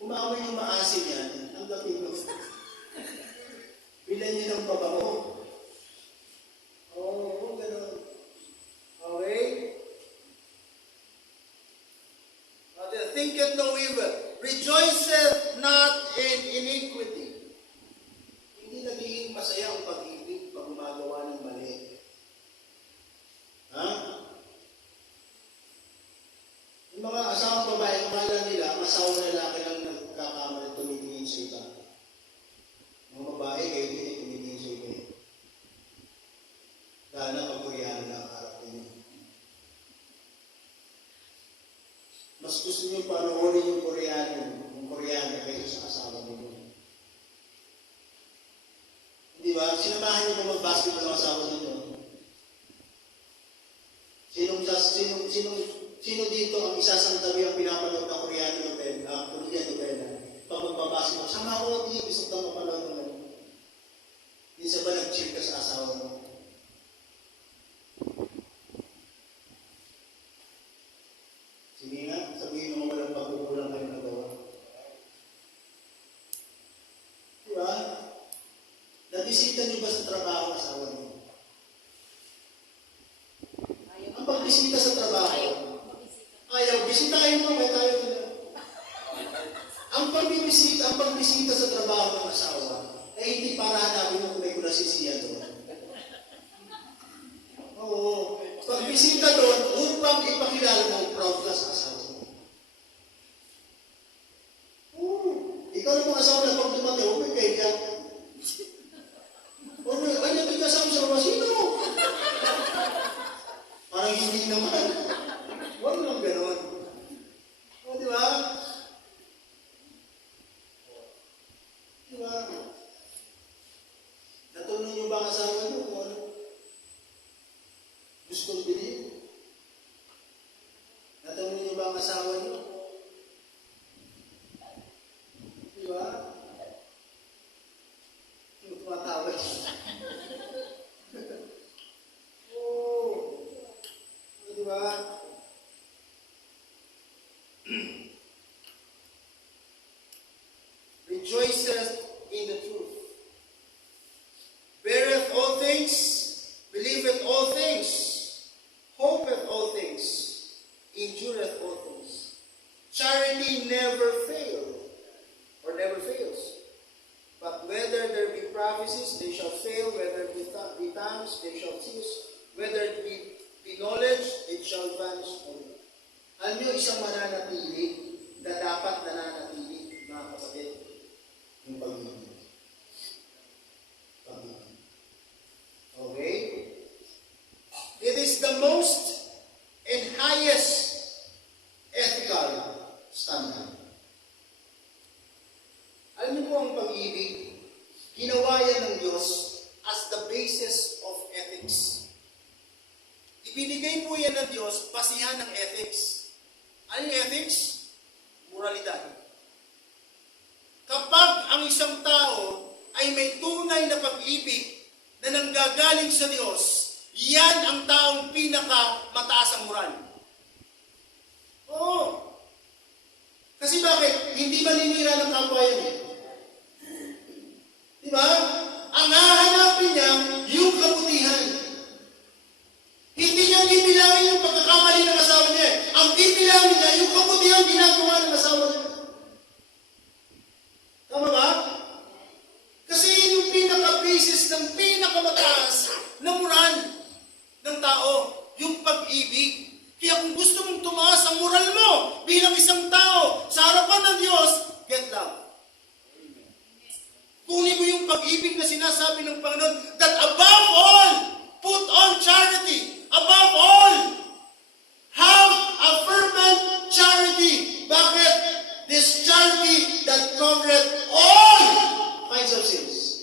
Kung maamoy yung maasim yan, ang gapin mo. Bilan niyo ng pabango. Oo, huwag ganon. Okay? Thinketh no evil. Rejoiceth not in iniquity. Hindi nagiging masaya ang pag-ibig pag gumagawa ng mali. Ha? Yung mga asawang babae, kumala nila, ang asawang lalaki lang nagkakamali tumitingin sa iba. Mga babae, kayo din tumitingin sa iba. Dahil na pagkuryahan na ang harap ninyo. Mas gusto niyo panoorin yung Koreano kaysa sa asawa niyo. Di ba? Sinamahan niyo ba mag-basketball ng asawa niyo? Sino dito ang isasantabi ang pinapanood ng Koreano novela? Korean novela? Pag magbabasketball, sama ko, hindi gusto kang mapanood ng ano. Minsan ba nag-cheer ka sa asawa mo? Sige nga, sabihin mo walang pagkukulang kayo nagawa. Diba? Nabisita niyo ba sa trabaho ang asawa niyo? Ang pagbisita sa trabaho, ayaw, bisitahin mo, may tayo na. Ang pagbisita sa trabaho ng asawa, ay hindi para hanapin mo kung may kunasisiya doon. Oo. Bibisita doon upang ipakilala mo proud ka sa asawa mo. Ikaw na mga asawa na pag dumating, huwag may kaya. Ay, nagkikasama sa labas, sino mo? Parang hindi naman. Huwag lang ganon. O, di ba? Di ba? Natunan niyo ba ang asawa niyo kung ano? Gustong bilhin? Natunan niyo ba ang asawa niyo? Di ba? Yung tumatawa. Oo. Di ba? Rejoiceth in the truth. Beareth all things, believeth all things, hopeth all things, endureth all things. Charity never fails. But whether there be prophecies, they shall fail. Whether be tongues, they shall cease. Whether it be knowledge, it shall vanish away. Alam niyo, isang mananatili na dapat nananatili, mga kapatid, yung pag-ibig. Pag-ibig. Okay? It is the most and highest ethical standard. Alam niyo po ang pag-ibig, ginawa yan ng Diyos as the basis of ethics. Ibinigay po yan ng Diyos, basihan ng ethics. Ano yung ethics? Moralidad. Kapag ang isang tao ay may tunay na pag-ibig na nanggagaling sa Diyos, yan ang taong pinaka-mataas ang moral. Oo. Kasi bakit? Hindi maninira ng kapwa yan eh. Diba? Ang hahanapin niya, yung kabutihan. Hindi niya bibilangin yung pagkakamali ng asawa niya. Ang bibilangin niya, yung kabutihan ginagawa ng asawa niya. Tama ba? Kasi yun yung pinaka-basis ng pinakamataas na moral ng tao. Yung pag-ibig. Kaya kung gusto mong tumaas ang moral mo bilang isang tao sa harapan ng Diyos, get love. Kunin mo yung pag-ibig na sinasabi ng Panginoon that above all, put on charity. Above all, have a fervent charity. Bakit? This charity that covereth all kinds of sins.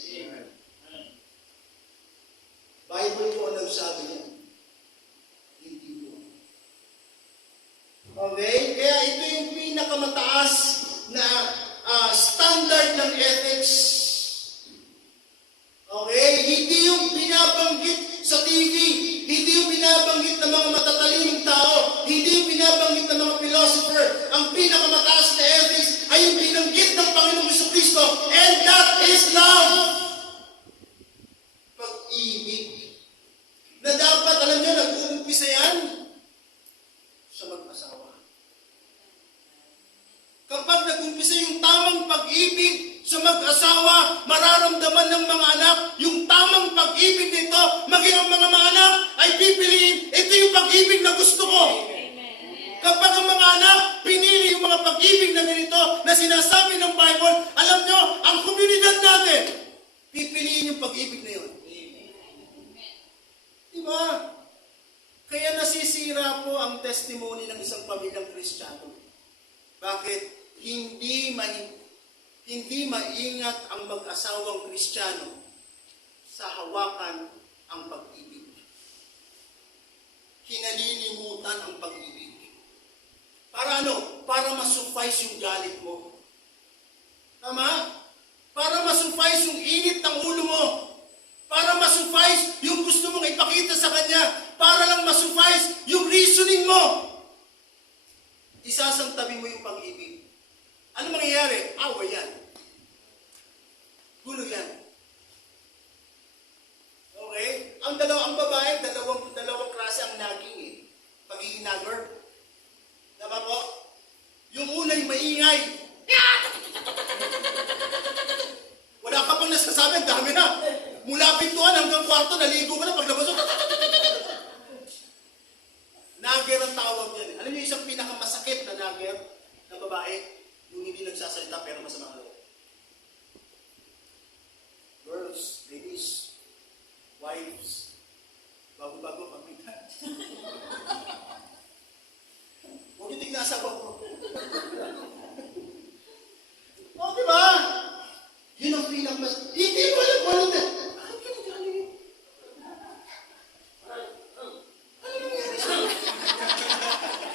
Bible po ang nagsabi niya. Hindi mo. Okay? Kaya ito yung pinakamataas na standard ng ethics. Okay? Hindi yung binabanggit sa TV. Hindi yung binabanggit ng mga matatalinong tao. Hindi yung binabanggit ng mga philosopher. Ang pinakamataas na ethics ay yung binanggit ng Panginoong Jesucristo. And that is love. Pag-ibig. Na dapat, alam niyo, nag-uumpisa yan sa mag-asawa. Kapag nag-umpisa yung tamang pag-ibig sa mag-asawa, mararamdaman ng mga anak yung tamang pag-ibig nito, maging ang mga anak ay pipiliin, ito yung pag-ibig na gusto ko. Kapag ang mga anak pinili yung mga pag-ibig na ganito na sinasabi ng Bible, alam nyo, ang komunidad natin, pipiliin yung pag-ibig na yun. Diba? Kaya nasisira po ang testimony ng isang pamilyang Kristiyano. Bakit? Hindi maingat ang mag-asawang Kristiyano sa hawakan ang pag-ibig. Kinalilimutan ang pag-ibig. Para ano? Para masuffice yung galit mo. Tama? Para masuffice yung init ng ulo mo. Para masuffice yung gusto mong ipakita sa kanya. Para lang masuffice yung reasoning mo. Isasantabi mo yung pag-ibig. Ano mangyayari? Away yan. Gulo yan. Okay? Ang babae, dalawang klase ang naging eh. Pagiging nagger. Tama po? Yung una'y maingay. Wala ka pang nasasabi, ang dami na. Mula pintuan hanggang kwarto, naligo ka na paglabas mo. vlogger na babae, yung hindi nagsasalita pero masama ang loob. Girls, ladies, wives, bago-bago pagmighan. Huwag yung tignasabaw ko. O, di ba? Yun ang pinakmas. Hindi mo alam kung ano na. Bakit ka nagaling? Ano nangyari sa'yo?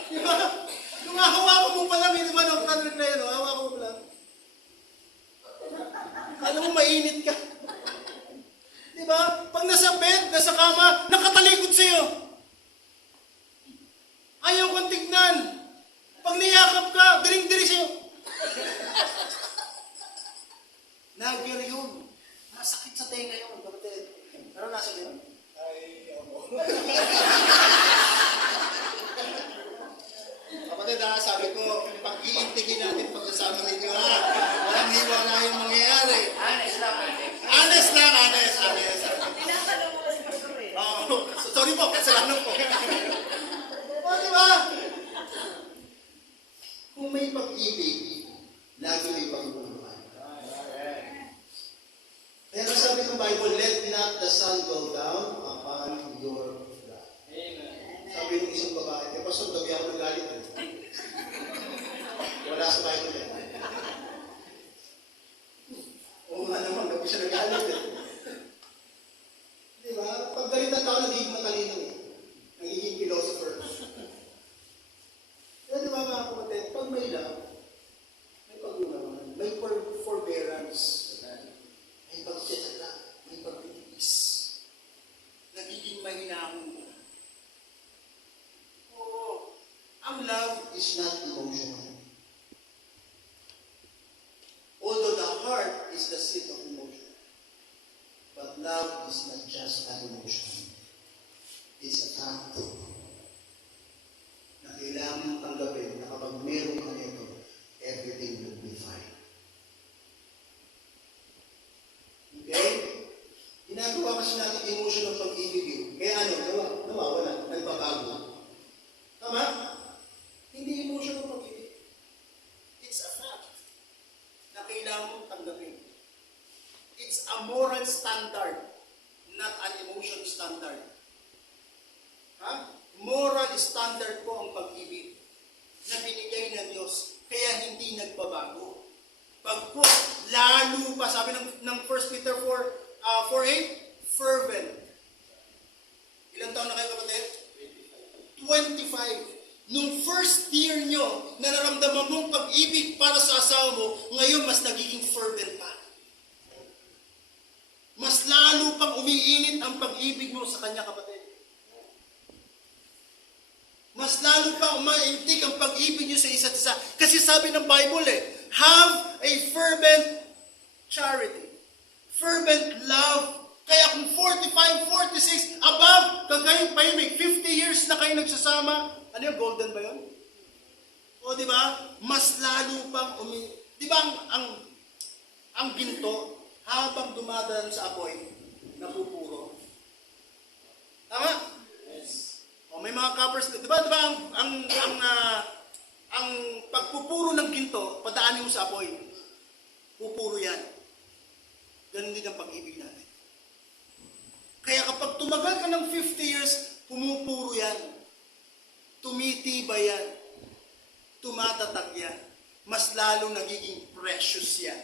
Di ba? Nung hawakan mo pa lang, hindi ba nang tanong na yun, hawakan mo pa lang. Alam mo, mainit ka. Di ba? Pag nasa bed, nasa kama, nakatalikod sa'yo. Ayaw kong tignan. Pag niyakap ka, diring-diri sa'yo. Nagyar yun. Masakit sa tenga yun, kapatid. Ano nasa yun? Ay, ako. Kapatid, sabi ko, pag-iintigin natin pagkasama ninyo, ha? Walang hiwala yung mangyayari. Honest lang. Honest lang, honest. Tinatanong mo kasi pastor eh. Oh, sorry po, kasalanan po. O, di ba? Kung may pag-ibig, lagi may pagmumahal. Kaya sabi ng Bible, let not the sun go down upon your wrath. Sabi ng isang babae, pastor, gabi ako nagalit. Wala sa Bible yan. Oo nga naman, gabi siya nagalit. Di ba? Pag galitan tao, nagiging matalino eh. Nagiging philosopher. Kaya di ba mga kapatid, pag may love, may pag-unawan, may forbearance, may pagtsatsaga, may pagtitipis. Nagiging mahinahon ka. Oo. Ang love is not emotional. Although the heart is the seat of emotion. But love is not just an emotion. It's a fact. Na kailangan mong tanggapin na kapag meron ka nito, everything will be fine. Okay? Ginagawa kasi natin emotion ng pag-ibig yun. Kaya ano, nawawala, nagbabago. Tama? Hindi emotion ng pag-ibig. It's a fact na kailangan mong tanggapin. It's a moral standard, not an emotion standard. Ha? Moral standard po ang pag-ibig na binigay ng Diyos, kaya hindi nagbabago. Pagput, lalo pa, sabi ng 1 Peter 4:8, fervent. Ilang taon na kayo kapatid? 25. Nung first year nyo, nararamdaman mong pag-ibig para sa asawa mo, ngayon mas nagiging fervent pa. Mas lalo pang umiinit ang pag-ibig mo sa kanya, kapatid. Mas lalo pa umaintig ang pag-ibig nyo sa isa't isa. Kasi sabi ng Bible have a fervent charity. Fervent love. Kaya kung 45, 46, above, kagayong pahimik, 50 years na kayo nagsasama, ano yung golden ba yun? O di ba? Mas lalo pang di ba ang ginto, habang dumadaan sa apoy, napupuro. Tama? O may mga coppers, di ba ang pagpupuro ng ginto, padaanin mo sa apoy. Pupuro yan. Ganun din ang pag-ibig natin. Kaya kapag tumagal ka ng 50 years, pumupuro yan. Tumitibay yan. Tumatatag yan. Mas lalong nagiging precious yan.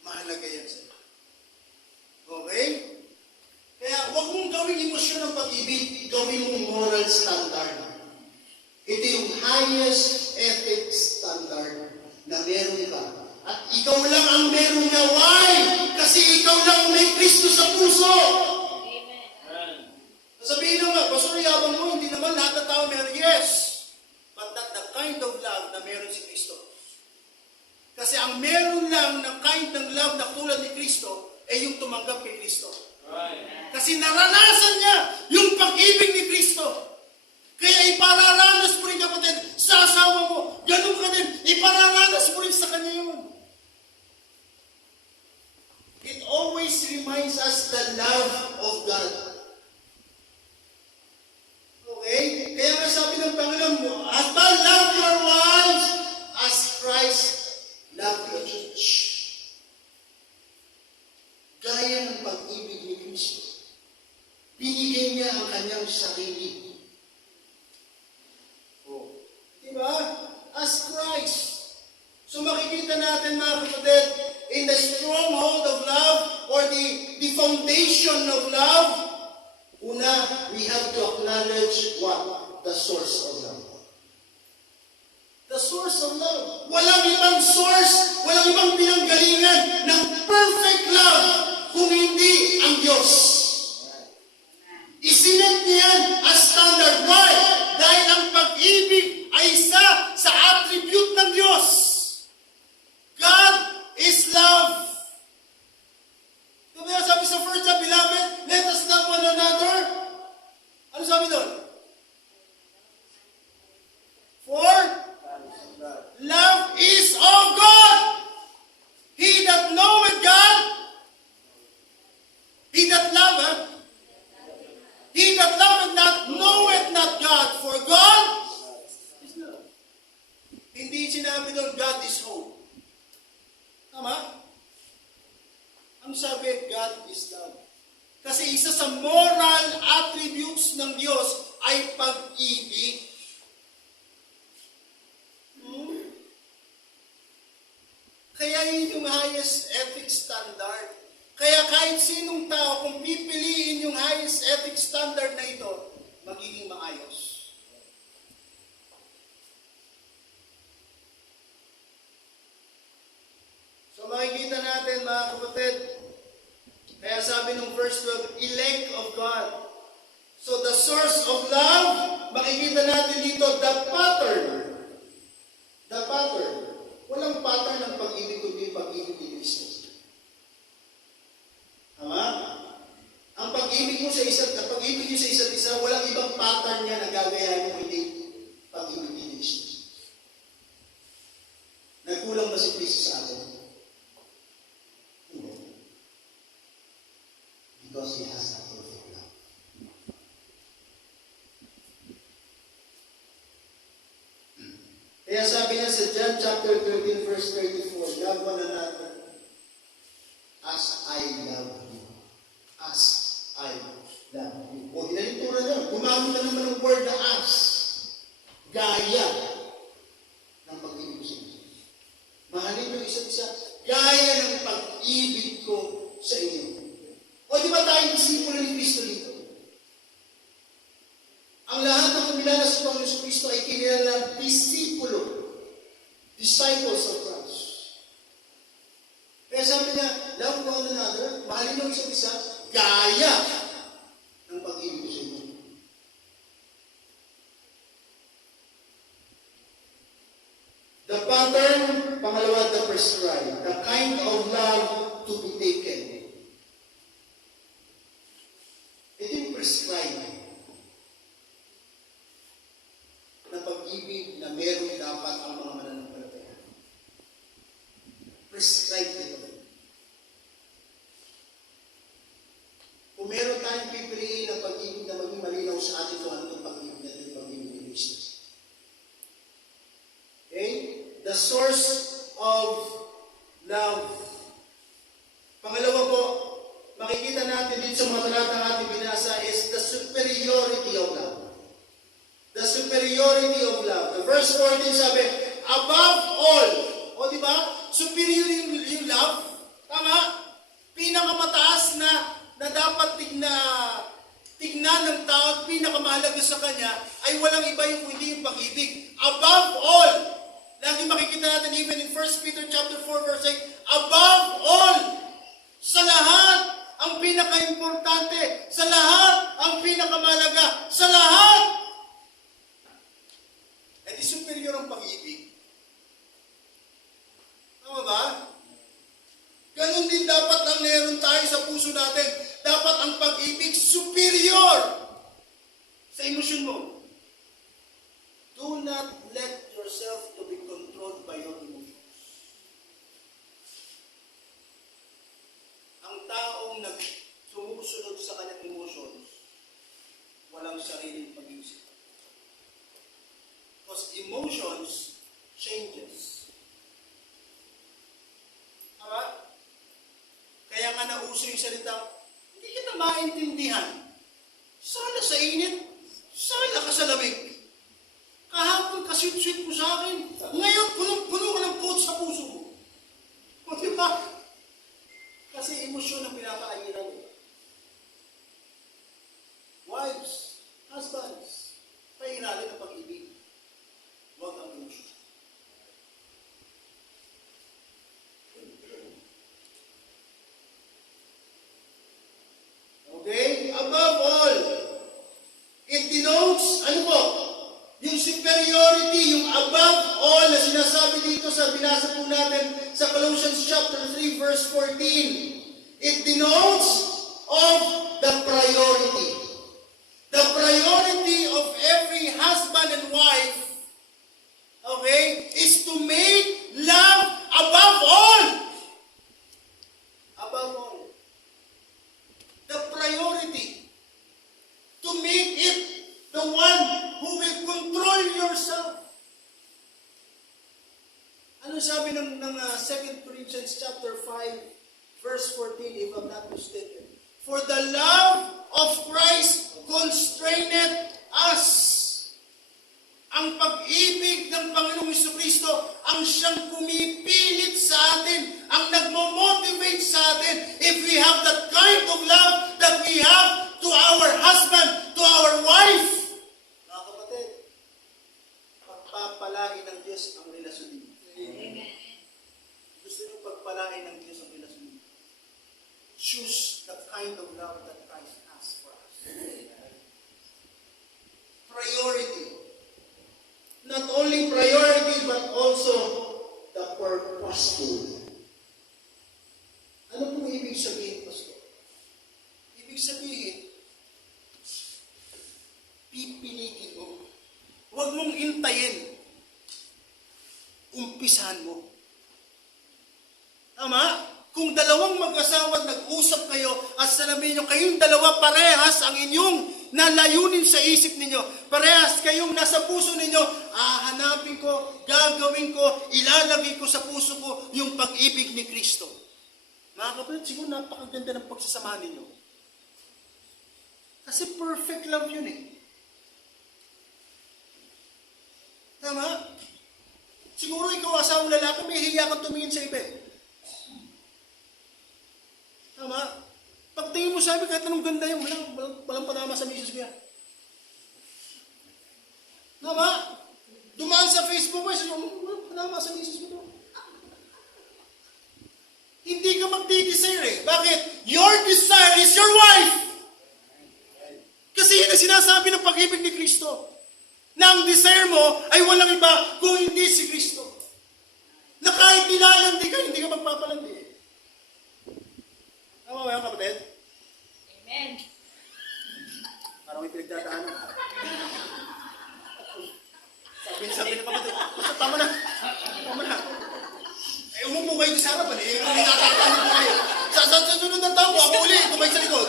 Mahalaga yan sa'yo. Okay? Kaya huwag mong gawing emosyon ng pag-ibig, gawin mong moral standard. Ito yung highest ethics standard na meron ka. At ikaw lang ang meron na. Why? Kasi ikaw lang may Kristo sa puso. Amen. Sabihin naman, basura yabang mo, hindi naman lahat ng tao meron. Yes. But that the kind of love na meron si Kristo. Kasi ang meron lang ng kind ng love na tulad ni Kristo, ay yung tumanggap kay Kristo. Right. Kasi naranasan niya yung pag-ibig ni Kristo. Kaya ipararanas mo rin, kapatid, sa asawa mo. Ganun ka din. Ipararanas mo rin sa kanya yun. It always reminds us the love of God. Okay? Kaya nga sabi ng Panginoon mo, husband, love your wife sa kilig. Oh. Diba? As Christ. So makikita natin mga kapatid, in the stronghold of love or the foundation of love, una, we have to acknowledge what? The source of love. The source of love. Walang ibang source, walang ibang pinanggalingan ng perfect love kung hindi ang Diyos. Isinet niyan as standard. Why? Dahil ang pag-ibig ay isa sa attribute ng Diyos. God is love. Diba sabi sa 1 John, beloved, let us love one another. Ano sabi doon? For love is of God. He that knoweth God, he that loveth not knoweth not God, for God is love. Hindi sinabi doon, God is hope. Tama? Ang sabi, God is love. Kasi isa sa moral attributes ng Diyos ay pag-ibig. Kaya yun yung highest ethic standard. Kaya kahit sinong tao, kung pipiliin yung highest ethic standard na ito, magiging maayos. So makikita natin mga kapatid, kaya sabi nung verse 12, elect of God. So the source of love, makikita natin dito, the pattern. The pattern. Walang pattern ng pag-ibig kundi pag-ibig ni Kristo. Tama? Ang pag-ibig mo sa isa't isa, walang ibang pattern niya na gagayahin mo kundi pag-ibig ni Kristo. Nagkulang ba si Kristo sa atin? Hindi. Because He has a perfect love. Kaya sabi niya sa John chapter 13 verse 34, love one another as I love you. As I love you. O inalintura niya, gumamit na naman ng word na as. Gaya ng pag-ibig ko sa inyo. Mahalin yung isa't isa. Gaya ng pag-ibig ko sa inyo. O di ba tayong disipulo ni Kristo dito? Ang lahat ng kumilala sa Panginoon Kristo ay kinilala disipulo. Disciples of Christ. Kaya sabi niya, love one another, mahalin ng isa't isa, gaya ng pag-ibig ko sa inyo. The pattern, pangalawa, the prescribed. The kind of love to be taken. Ito yung prescribed na pag-ibig na meron dapat ang mga mananampalataya. Prescribed ito. Kung meron tayong pipiliin ng pag-ibig na maging malinaw sa atin kung ano itong pag-ibig natin, yung pag-ibig ni Kristo. Okay? The source of love. Pangalawa po, makikita natin dito sa mga talatang ating binasa is the superiority of love. The superiority of love. The verse 14 sabi, above all. O di ba? Superior yung love. Tama? Pinakamataas na dapat tignan ng tao at pinakamahalaga sa kanya ay walang iba yung hindi yung pag-ibig. Above all. Lagi makikita natin even in 1 Peter chapter 4 verse 8, above all. Sa lahat ang pinaka-importante, sa lahat ang pinakamahalaga, sa lahat. Eh di superior ang pag-ibig. Tama ba? Ganon din dapat ang meron tayo sa puso natin. Dapat ang pag-ibig superior sa emosyon mo. Do not let yourself to be controlled by your emotions. Ang taong sumusunod sa kanyang emotions, walang sariling pag-iisip. Because emotions changes. Tama? Kaya nga nauso yung salitang, hindi kita maintindihan. Sana sa init, Saan ka sa lamig? Kahapon ka-sweet-sweet mo sa akin. Ngayon, punong-puno ka ng quotes sa puso mo. O diba? Kasi emosyon ang pinapairan mo. Wives, husbands, pairalin ang pag-ibig. Huwag ang emosyon. Okay? Above all, it denotes, ano po? Yung superiority, yung above all na sinasabi dito sa binasa po natin sa Colossians chapter 3 verse 14. It denotes of the priority. The priority of every husband and wife, okay, is to make love above all. Above all. The priority. To make it the one who will control yourself. Ano sabi ng 2 Corinthians chapter 5 verse 14, if I'm not mistaken? For the love of Christ constraineth us. Ang pag-ibig ng Panginoong Jesucristo ang siyang pumipilit sa atin, ang nagmo-motivate sa atin. If we have that kind of love that we have to our husband, to our wife, mga kapatid, pagpapalain ng Diyos ang relasyon ninyo. Amen. Gusto niyo pagpalain ng Diyos ang relasyon ninyo? Choose the kind of love that Christ has for us. Priority. Not only priority, but also the purposeful. Ano pong ibig sabihin, Pastor? Ibig sabihin, pipiliin mo. Huwag mong intayin. Umpisahan mo. Tama? Kung dalawang mag-asawa nag-usap kayo at sabihin nyo, kayong dalawa parehas ang inyong nalayunin sa isip ninyo. Parehas kayong nasa puso ninyo, hanapin ko, gagawin ko, ilalagay ko sa puso ko yung pag-ibig ni Kristo. Mga kapatid, siguro napakaganda ng pagsasama ninyo. Kasi perfect love yun eh. Tama? Siguro ikaw asawang lalaki, may hiya kang tumingin sa iba eh. Tama? Pagtingin mo sabi, kahit anong ganda yung walang panama sa misis ko yan. Tama? Dumaan sa Facebook mo, sabi, walang panama sa misis mo to. Hindi ka magdi-desire eh. Bakit? Your desire is your wife. Kasi yun ang sinasabi ng pag-ibig ni Kristo. Na ang desire mo ay walang iba kung hindi si Kristo. Na kahit nilalandi ka, hindi ka magpapalandi eh. Tama ba yan, kapatid? Amen. Parang may pinagdadaanan. Sabi ng kapatid, basta tama na. Tama na. Eh, umupo kayo sa harapan eh. May tatatahan po kayo. Sa sunod ng tao, ako uli, tumay sa likod.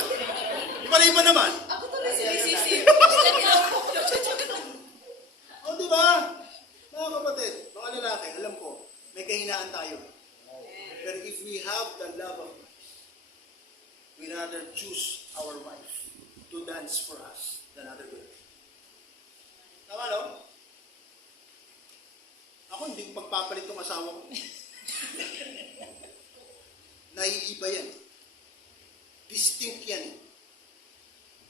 Iba naman. Ako tuloy sinisisi. Sila nilang po. O, di ba? Mga kapatid, mga lalaki, alam ko, may kahinaan tayo. Pero if we have the love of Christ, we rather choose our wife to dance for us than other girl. Tama, no? Ako, hindi ko magpapalit ng asawa ko. Naiiba yan. Distinct yan.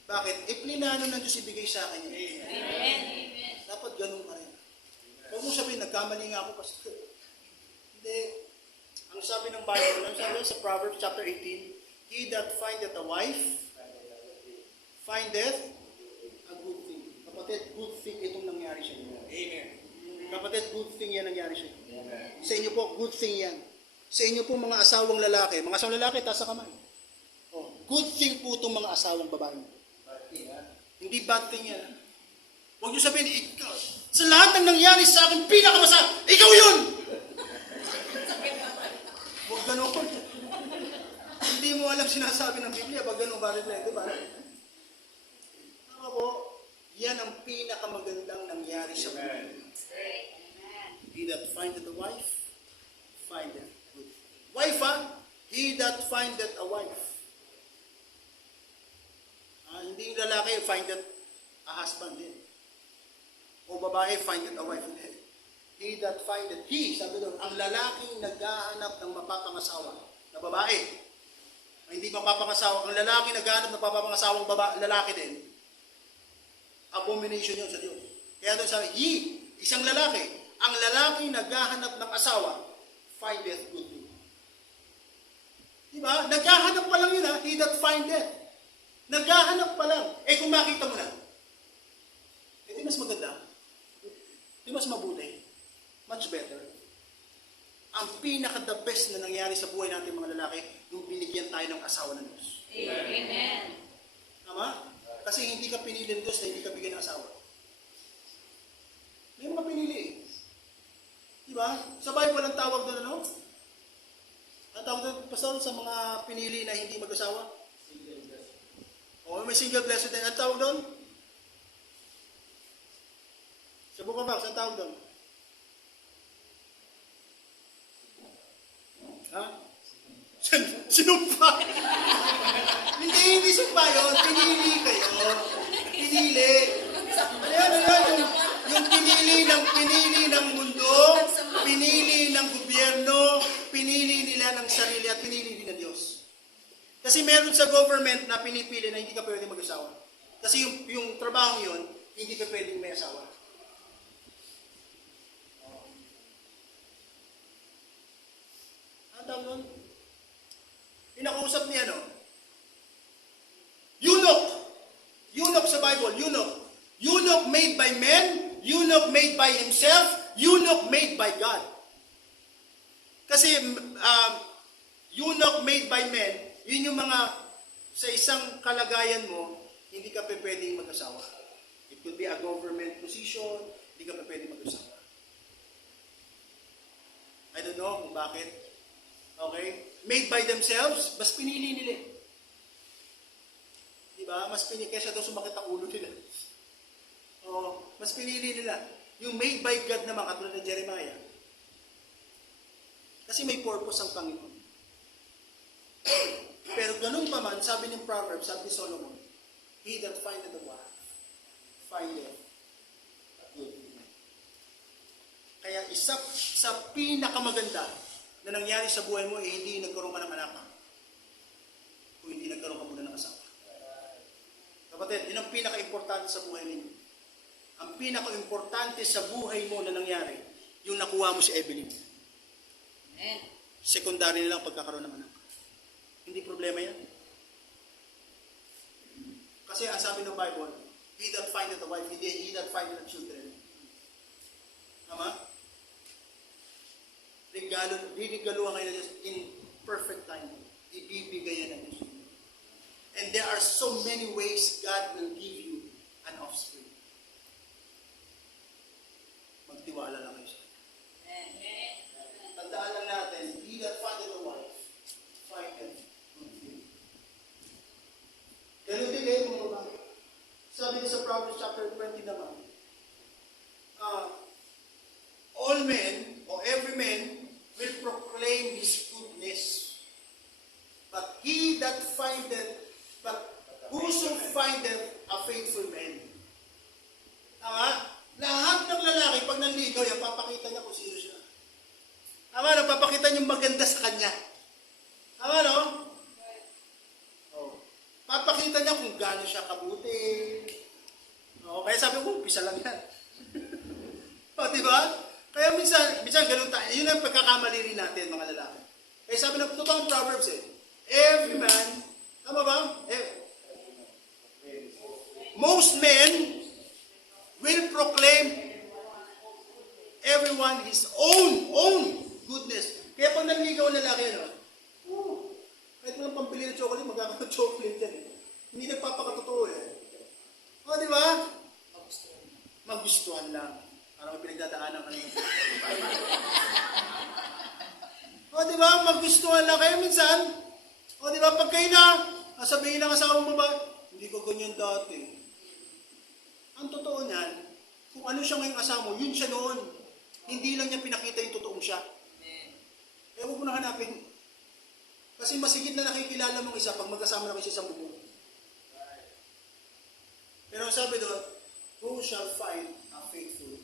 Bakit? Plinano ng Diyos ibigay sa akin yan. Amen. Dapat ganun pa rin. Huwag mo sabihin, nagkamali nga ako, Pastor. Hindi. Ang sabi ng Bible, ang sabi sa Proverbs chapter 18, He that findeth a wife, findeth a good thing. Kapatid, good thing itong nangyari sa inyo. Amen. Kapatid, good thing yan nangyari sa inyo. Amen. Sa inyo po, good thing yan. Sa inyo po mga asawang lalaki, taas sa kamay. Oh, good thing po itong mga asawang babae. Hindi bad thing yan. Huwag niyo sabihin, ikaw, sa lahat ng nangyari sa akin, ikaw yun! Huwag ganun. Hindi mo alam sinasabi ng Biblia, pag ganun ba rin, di ba? Ako po, yan ang pinakamagandang nangyari sa buhay. He that findeth a wife, findeth good. Wife, ha? He that findeth a wife. Hindi yung lalaki, findeth a husband din. O babae, findeth a wife. He that findeth, sabi doon, ang lalaking naghahanap ng mapapangasawa na babae. Ang hindi mapapangasawa, ang lalaking naghahanap ng mapapangasawang lalaki din, abomination yun sa Diyos. Kaya doon sabi, isang lalaki, ang lalaking naghahanap ng asawa, findeth good thing. Diba? Naghahanap pa lang yun ha, he that findeth. Naghahanap pa lang. Kung makita mo na, di mas maganda. Di mas mabuti. Much better. Ang pinaka-the best na nangyari sa buhay natin mga lalaki, yung binigyan tayo ng asawa ng Diyos. Amen. Tama? Kasi hindi ka pinili ng Diyos na hindi ka bigyan ng asawa. May mga pinili eh. Diba? Sa Bible ang tawag doon ano? Ang tawag doon, pastor, sa mga pinili na hindi mag-asawa? O may single blessed din. Ang tawag doon? Sa Book of Acts, ang tawag doon? Ha? Sinumpa. Hindi sumpa yun. Pinili kayo. Pinili. Ayan. Yung pinili ng mundo, pinili ng gobyerno, pinili nila ng sarili at pinili din ng Diyos. Kasi meron sa government na pinipili na hindi ka pwede mag-asawa. Kasi yung trabaho yun, hindi ka pwedeng may asawa. Ang tawag nun? Pinakausap niya, no? Eunuch. Eunuch sa Bible, eunuch. Eunuch made by men, eunuch made by himself, eunuch made by God. Kasi eunuch made by men, yun yung mga sa isang kalagayan mo, hindi ka pwedeng mag-asawa. It could be a government position, hindi ka pwedeng mag-asawa. I don't know kung bakit. Okay? Made by themselves, mas pinili nila. Diba? Mas pinili, kesa daw sumakit ang ulo nila. O, mas pinili nila. Yung made by God naman, katulad ng Jeremiah. Kasi may purpose ang Panginoon. Pero ganun pa man, sabi ng Proverbs, sabi ni Solomon, he that findeth a wife, findeth a good thing. Kaya isa sa pinakamaganda na nangyari sa buhay mo, hindi nagkaroon ka ng anak o hindi nagkaroon ka muna ng asawa. Kapatid, yun ang pinaka-importante sa buhay ninyo. Ang pinaka-importante sa buhay mo na nangyari, yung nakuha mo si Evelyn. Amen. Secondary na lang pagkakaroon ng anak. Hindi problema yan. Kasi ang sabi ng Bible, he that findeth a wife, he that findeth a children. Tama? Rigaluhan kayo na Diyos in perfect time. Ibibigay yan ng Diyos. And there are so many ways God will give you an offspring. Magtiwala lang kayo sa Amen. Tandaan lang natin, he that findeth a wife, findeth good thing. Ganun din kayo mga babae. Sabi niya sa Proverbs chapter 20 naman, all men, or every man, will proclaim his goodness. But he that findeth, but whoso findeth a faithful man. Tama? Lahat ng lalaki, pag nanligaw yan, papakita niya kung sino siya. Tama, no? Papakita niya maganda sa kanya. Tama, no? Oh. Papakita niya kung gaano siya kabuti. Oh, kaya sabi ko, umpisa lang yan. O, diba? Kaya minsan ganun tayo. Yun ang pagkakamali rin natin, mga lalaki. Kaya sabi ng totoong Proverbs every man, tama ba? Most men will proclaim everyone his own goodness. Kaya pag nanligaw ang lalaki, kahit walang pambili ng chocolate, magkakaroon ng chocolate yan. Hindi nagpapakatotoo O, di ba? Magustuhan lang. Para may pinagdadaanan ka na yung O, di ba? Magustuhan lang. Kaya minsan, o, di ba? Pag kayo na, sabihin ng asawang babae, hindi ko ganyan dati. Ang totoo niyan, kung ano siya ngayong asawa mo, yun siya noon. Hindi lang niya pinakita yung totoong siya. Kaya huwag mo na hanapin. Kasi masigit na nakikilala mong isa pag magkasama na kayo sa isang bubong. Pero sabi doon, who shall find a faithful?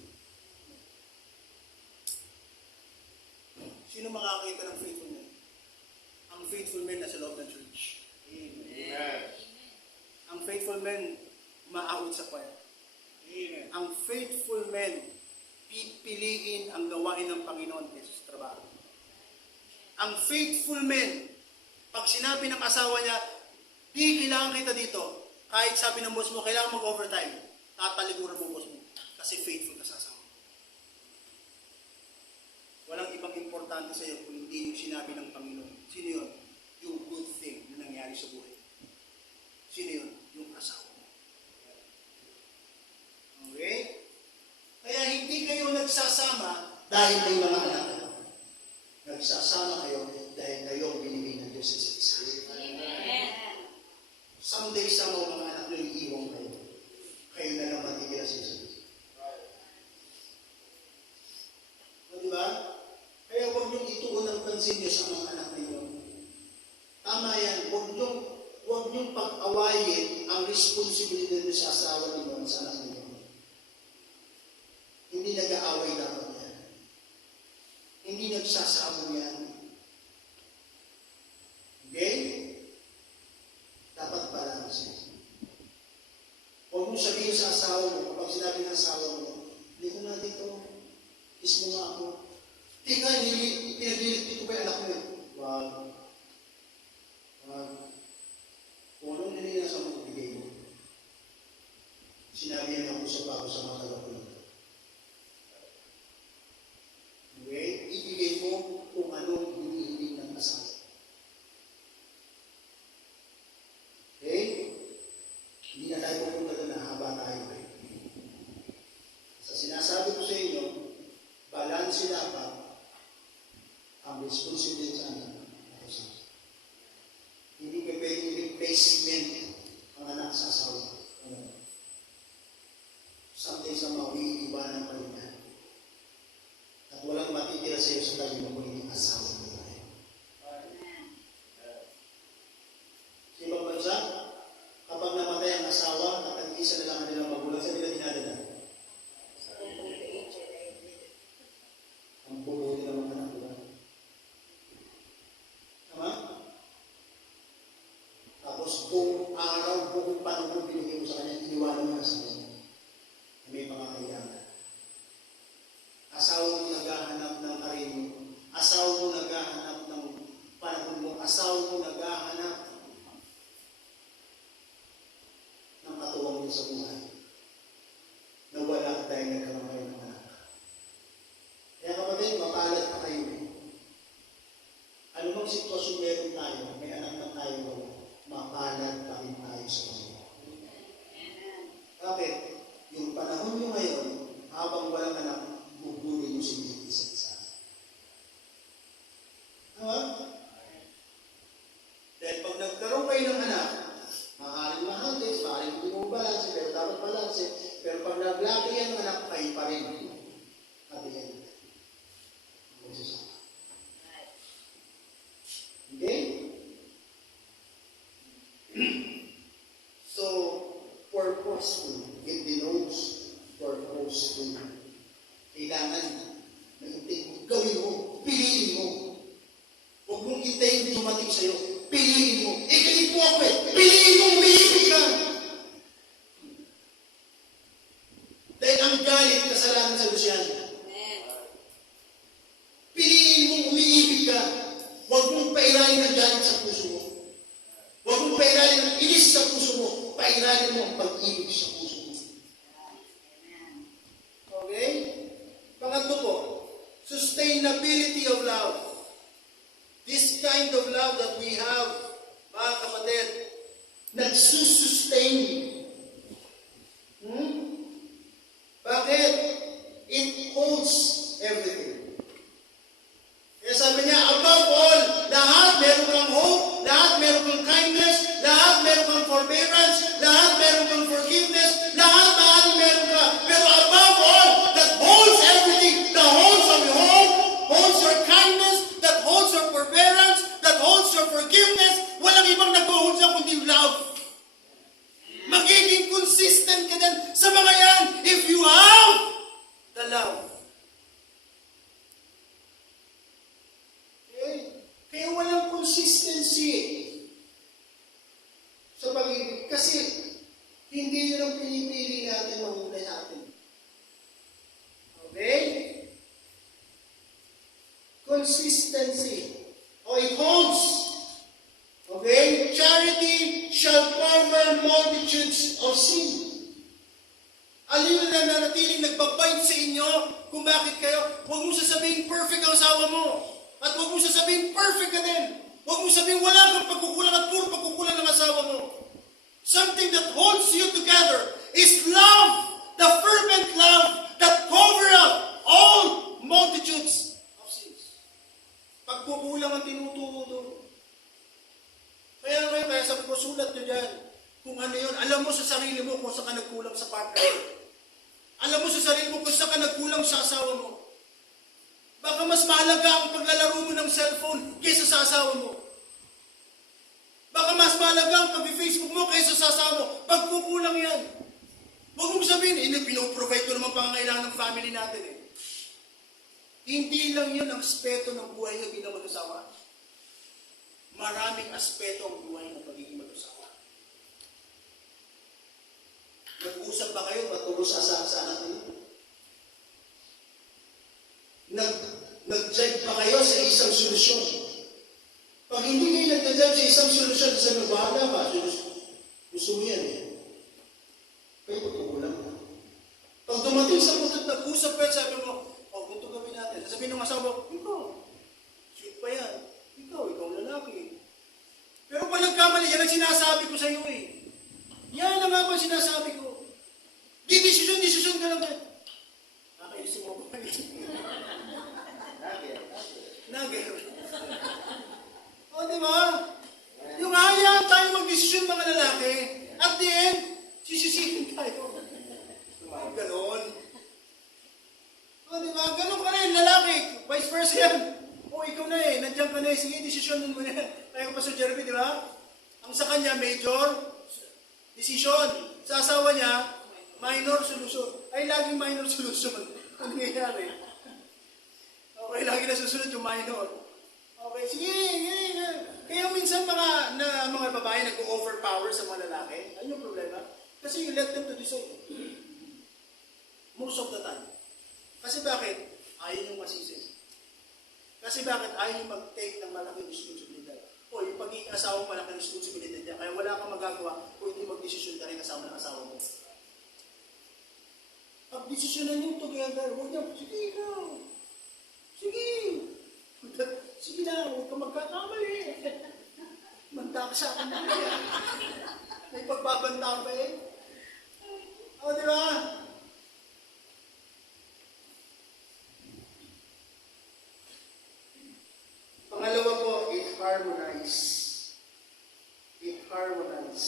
Sino makakita ng faithful man? Ang faithful man na sa loob ng church. Amen. Ang faithful man, maawit sa choir. Amen. Ang faithful man, pipiliin ang gawain ng Panginoon kaysa sa trabaho. Ang faithful man, pag sinabi ng asawa niya, di kailangan kita dito. Kahit sabi ng boss mo, kailangan mag-overtime. Tatalikuran mo boss mo. Kasi faithful ka sa asawa. Walang ibang importante sa iyo kung hindi yung sinabi ng Panginoon. Sino yun? Yung good thing na nangyari sa buhay. Sino yun? Yung asawa mo. Okay? Kaya hindi kayo nagsasama dahil may mga anak kayo. Nagsasama kayo dahil kayo binibig ng Diyos sa isa. Someday sa mga anak nyo iiwang kayo. Kayo na lang matitira sa isa. Diba? Kaya huwag niyong ituon ang pansin niyo sa mga anak ninyo. Tama yan. Huwag niyong pag-awayin ang responsibilidad niyo sa asawa ninyo at sa anak ninyo. Hindi nag-aaway dapat yan. Hindi nagsasabong yan. Okay? Dapat balance. Huwag mong sabihin sa asawa mo, kapag sinabi ng asawa mo, hindi ko na dito, kiss mo nga ako. Tingnan, pinaglilit ko pa yung anak mo yun. Wag. Kung anong nilina sa mga ibigay mo. Sinabi yan ako sa bago sa mga talak ko. Okay? Ibigay mo kung anong hinihiling ng asawa. Okay? Hindi na tayo pupunta doon na haba tayo. Sa sinasabi ko sa inyo, balanse dapat ang responsibility sa anak. Hindi ka pwedeng replacement ang anak sa asawa. Someday sa mga iiwanan pa rin yan. At walang matitira sa iyo sa tayo mo kung hindi asawa mo tayo. Sa ibang bansa, kapag namatay ang asawa at ang isa na lang nilang magulang, sa nila dinadala. Ang bubuti ng mga anak nila. Tama? Tapos buong araw, buong panahon binigay mo sa kanya, iniwanan mo na sa kanya. May mga kailangan. Asawa mo naghahanap ng karin mo. Asawa mo naghahanap ng panahon mo. Asawa mo naghahanap ng katuwang mo sa buhay. Nawala dahil nagkaroon kayo ng anak. Kaya kapatid, mapalad pa kayo. Ano bang sitwasyon meron tayo? May anak na tayo wala. Mapalad pa rin tayo sa Panginoon. Bakit? Yung panahon nyo ngayon, habang walang anak, bubunin nyo si isa't isa. Tama? Dahil pag nagkaroon kayo ng anak, maaaring mahaltes, maaaring hindi mo balanse, pero dapat balanse. Pero pag naglaki yan ng anak, kayo pa rin. Sabi yan. Okay? So, purposeful. It denotes purposeful. Kailangan na gawin mo, piliin mo. Huwag mong hintayin dumating sa'yo. Piliin mo. Ganito po ako eh. Piliin mo, umiibig ka. Dahil ang galit, kasalanan sa Diyos yan. Piliin mo, umiibig ka. Huwag mong pairahin ang galit sa puso mo. Huwag mong pairahin ang inis sa puso mo. Pairahin mo ang pag-ibig sa puso mo. Okay? Pangatlo po, sustainability of love. This kind of love that we have, mga kapatid, nagsusustain. Bakit? It holds everything. Kaya sabi niya, above all, lahat meron kang hope, lahat meron kang kindness, lahat meron kang forbearance, lahat meron kang forgiveness, lahat meron ka. Pero above all, that holds everything, that holds your hope, holds your kindness, that holds your forbearance, that holds your forgiveness, walang ibang nag-hold siya kundi love. consistency. It holds. Okay? Charity shall cover multitudes of sin. Alin na nanatiling nagbabind sa inyo kung bakit kayo. Huwag mo sasabihin perfect ang asawa mo. At huwag mo sasabihin perfect ka din. Huwag mo sabihin wala kang pagkukulang at puro pagkukulang ng asawa mo. Something that holds you together is love. The fervent love that cover up all multitudes of sins. Pagkukulang ang tinuturo doon. Kaya sabi ko, sulat nyo dyan. Kung ano yun, alam mo sa sarili mo kung saan ka nagkulang sa partner. Alam mo sa sarili mo kung saan ka nagkulang sa asawa mo. Baka mas mahalaga ang paglalaro mo ng cellphone kaysa sa asawa mo. Baka mas mahalaga ang pag-Facebook mo kaysa sa asawa mo. Pagkukulang yan. Huwag mong sabihin, pinoprovide ko naman pangangailangan ng family natin eh. Hindi lang yun ang aspeto ng buhay na bilang mag-asawa. Maraming aspeto ang buhay ng pagiging mag-asawa. Nag-usap ba kayo patungkol sa anak niyo? Nag-jive ba kayo sa isang solusyon? Pag hindi kayo nag-jive sa isang solusyon, sa bahala ka, gusto mo yan eh. Kayo pagkukulang ka. Pag dumating sa punto at nag-usap kayo, sabi mo, ganito gawin natin. Sabihin ng asawa mo, ikaw, sweet pa yan. Ikaw lalaki. Pero pag nagkamali, yan ang sinasabi ko sa iyo eh. Yan ang nga ba sinasabi ko. Di desisyon ka lang eh. Nakaisin mo ba? Nugget. Diba? Yung hayaan tayo mag-desisyon mga lalaki, at the end, sisisihin tayo. Ganon. Diba? Ganon ka rin, lalaki. Vice versa yan. Ikaw na eh, nandiyan ka na eh. Sige, desisyon mo na. Kaya ko pa sa Jeremy, di ba? Ang sa kanya, major, decision. Sa asawa niya, minor solution. Ay, laging minor solution. Ano nangyayari? Okay, lagi na susunod yung minor. Okay, sige. Kaya minsan mga babae nag-overpower sa mga lalaki. Ano yung problema? Kasi you let them to decide. Most of the time. Kasi bakit? Ayaw yung masisi. Kasi bakit ayaw yung mag-take ng malaking responsibilidad? Yung pagiging asawa mo malaking responsibilidad niya. Kaya wala kang magagawa kung hindi mag-desisyon ka rin kasama ng asawa mo. Pag-desisyonan yung together, huwag niya, sige ikaw. Sige. Sige na, huwag kang magkakamali. Manta ka sa akin na. May pagbabanta pa eh. Di ba? Pangalawa po, it harmonize. It harmonize.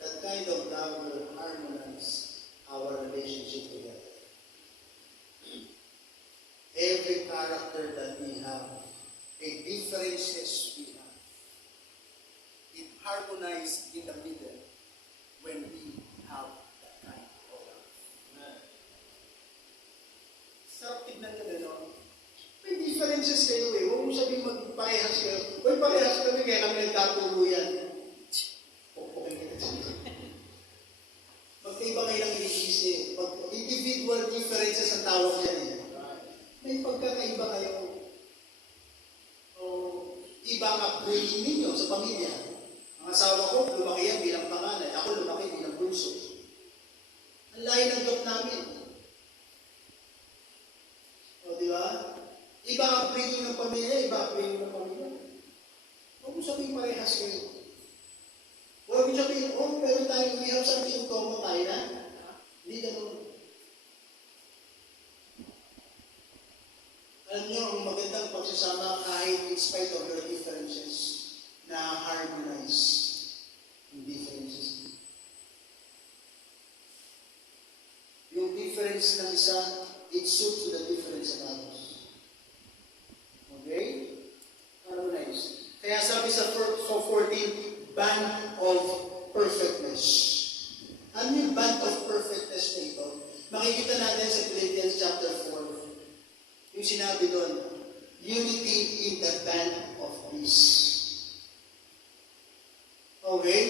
That kind of love will harmonize our relationship together. Every character that we have, the differences we have, it harmonizes in the middle when we have that kind of love. Sarap tignan nyo na, no? May differences kayo eh. Huwag mo sabihin magparehas kayo. Parehas kami kaya kami nagkatuluyan. Pukpukin kita siya. Magkaiba kayo ng inisisi. Individual differences ang tawag yan eh. May pagkakaiba kayo. Iba ang upbringing ninyo sa pamilya. Ang asawa ko, lumaki yan bilang panganay. Ako lumaki bilang bunso. Ang layo ng job namin. Di ba? Iba ang upbringing ng pamilya, iba ang upbringing ng pamilya. Huwag mo sabihin parehas kayo. Huwag mo sabihin, pero tayo, we have something in common tayo na. Hindi naman. Alam niyo, ang magandang pagsasama kahit in spite of your differences, na harmonize yung differences. Yung difference ng isa, it suits to the difference of others. Okay? Harmonize. Kaya sabi sa 14, band of perfectness. Ano yung band of perfectness na ito? Makikita natin sa Philippians chapter 4. Yung sinabi doon, unity in the band of peace. Okay?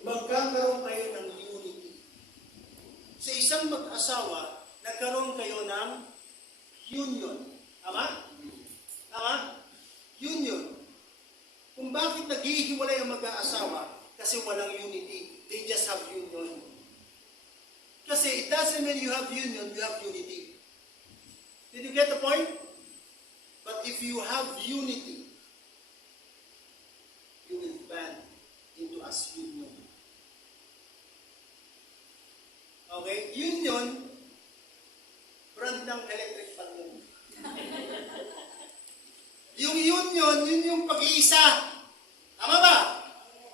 Magkakaroon kayo ng unity. Sa isang mag-asawa, nagkaroon kayo ng union. Tama? Tama? Union. Kung bakit naghihiwalay ang mag-aasawa, kasi walang unity. They just have union. Kasi it doesn't mean you have union, you have unity. Did you get the point? But if you have unity, you will band into as union. Okay? Union, brand ng electric fan yun. Yung union, yun yung pag-iisa. Tama ba?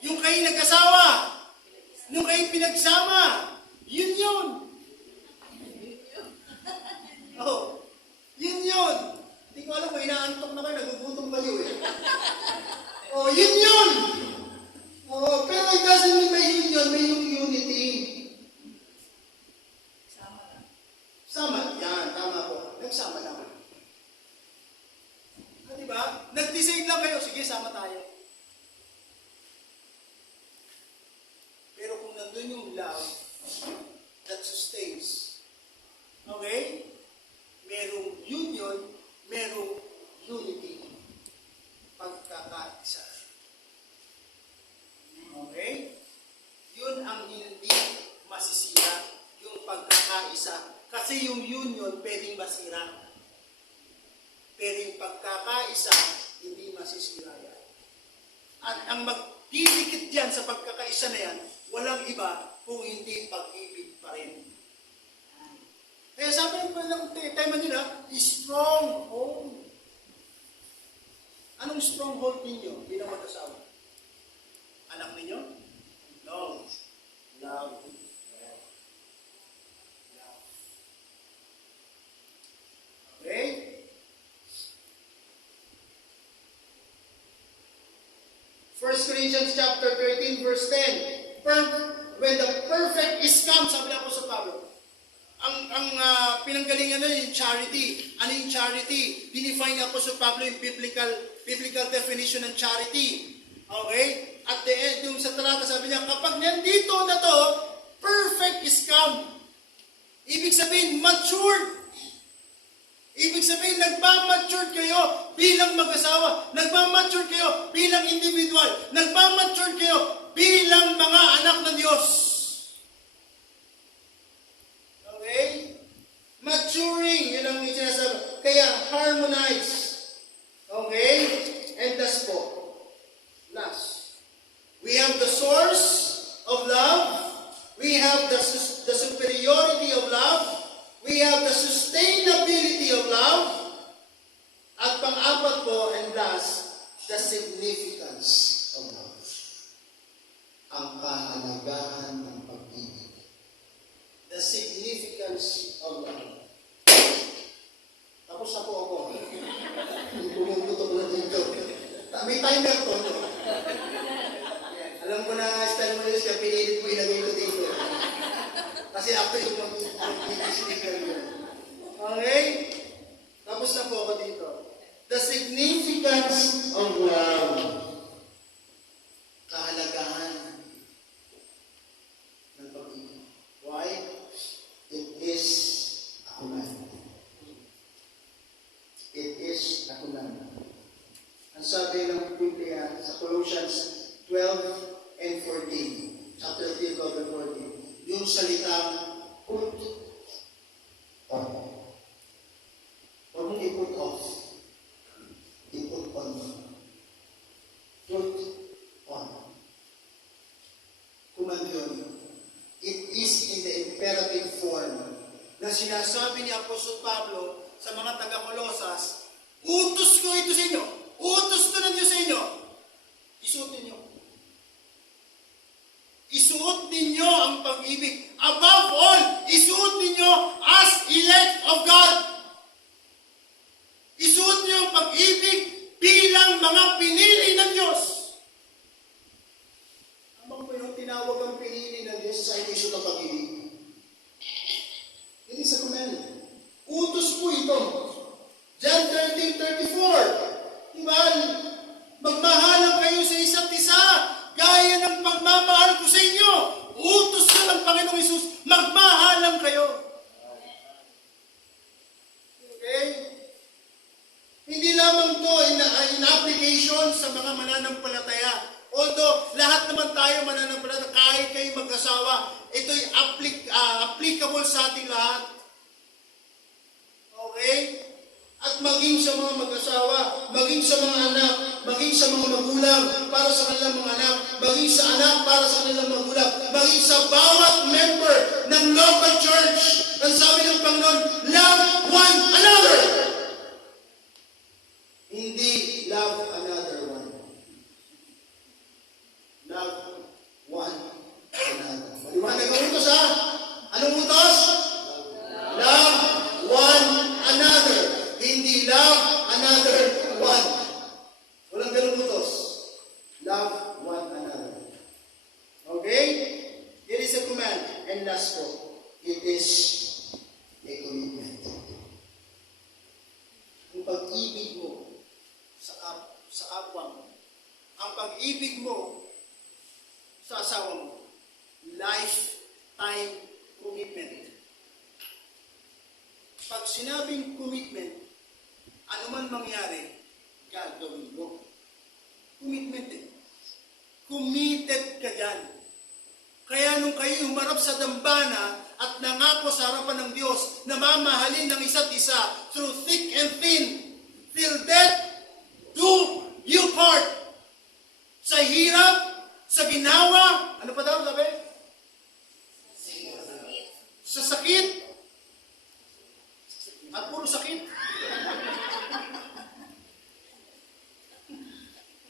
Yung kayo nag-asawa, yung kayo pinagsama, yun yun. Oh, yun yun. Hindi ko alam kung inaantok na kayo, nagugutom kayo eh. Oh, yun yun. Oh, pero it doesn't mean may union, may yung unity. Sama. Yan, tama po. Nagsama lang. Ah, diba? Nag-decide lang kayo, sige, sama tayo. Pero kung nandun yung love that sustains, okay? Merong union, merong unity. Pagkakaisa. Okay? Yun ang hindi masisira, yung pagkakaisa. Kasi yung union pwedeng masira. Pero yung pagkakaisa, hindi masisira yan. At ang magdidikit dyan sa pagkakaisa na yan, walang iba kung hindi pag-ibig pa rin. Kaya sabi ng tema nila, stronghold. Anong stronghold ninyo bilang mag-asawa? Anak ninyo? No. Love. Okay? First Corinthians chapter 13 verse 10. When the perfect is come, sabi ako sa Pablo, ang pinanggalingan na yung charity. Ano yung charity? Dinefine ako sa Pablo yung biblical definition ng charity. Okay? At the end, yung sa talata sabi niya, kapag nandito na to, perfect is come. Ibig sabihin, matured. Ibig sabihin, nagmamature kayo bilang mag-asawa. Nagmamature kayo bilang individual. Nagmamature kayo bilang mga anak ng Diyos. Okay? Maturing, yun ang sinasabi. Kaya, harmonize. Okay? And thus po. Last. We have the source of love. We have the superiority of love. We have the sustainability of love. At pang-apat po, and last, the significance of love. Ang kahalagahan ng pag-ibig. The significance of love. Tapos na po ako. Pumuputok na dito. May timer to. Alam ko na style mo yun, kaya pinilit mo ilagay ko dito. Kasi ako yung mag-speaker yun. Okay? Tapos na po ako dito. The significance of love. Kahalagahan ng pag-ibig. Why? It is a command. It is a command. Ang sabi ng Biblia sa Colossians 12 and 14, chapter 3, 12 and 14, yung salitang put on. Huwag mong i-put off. I-put on. Put on. Command yun. It is in the imperative form na sinasabi ni Apostol Pablo sa mga taga-Kolosas, utos ko ito sa inyo. Utos ko ng Diyos sa inyo. Isuot ninyo. Isuot ninyo ang pag-ibig. Above all, isuot ninyo as elect of God. Isuot niyo ang pag-ibig bilang mga pinili ng Diyos. Amang po yung tinawag ang pinili ng Diyos sa inisyo ng pag-ibig. It is a command. Utos po ito. John 13:34. Diba? Magmahalan kayo sa isa't isa. Gaya ng pagmamahal ko sa inyo. Utos ko ng Panginoong Hesus. Magmahalan kayo. Okay? Hindi lamang to in application sa mga mananampalataya. Although lahat naman tayo mananampalataya, kahit kayo mag-asawa, ito'y applicable sa ating lahat. Okay? At maging sa mga mag-asawa, maging sa mga anak, maging sa mga magulang para sa kanilang mga anak, maging sa anak para sa kanilang magulang, maging sa bawat member ng local church. Ang sabi ng Panginoon, love one another. Hindi love another one. Love one another. Maliwanag ang utos ha? Anong utos? Love one another. Hindi love another one. Walang ganung utos. Love one another. Okay? It is a command. And last po, it is a commitment. Ang pag-ibig mo sa kapwa mo, ang pag-ibig mo sa asawa mo, lifetime commitment. Pag sinabing commitment, ano man mangyari, gagawin mo. Commitment eh. Committed ka dyan. Kaya nung kayo humarap sa dambana at nangako sa harapan ng Diyos na mamahalin ng isa't isa through thick and thin, till death do you part. Sa hirap, sa ginawa, ano pa daw sabi? Sa sakit, at puro sakit.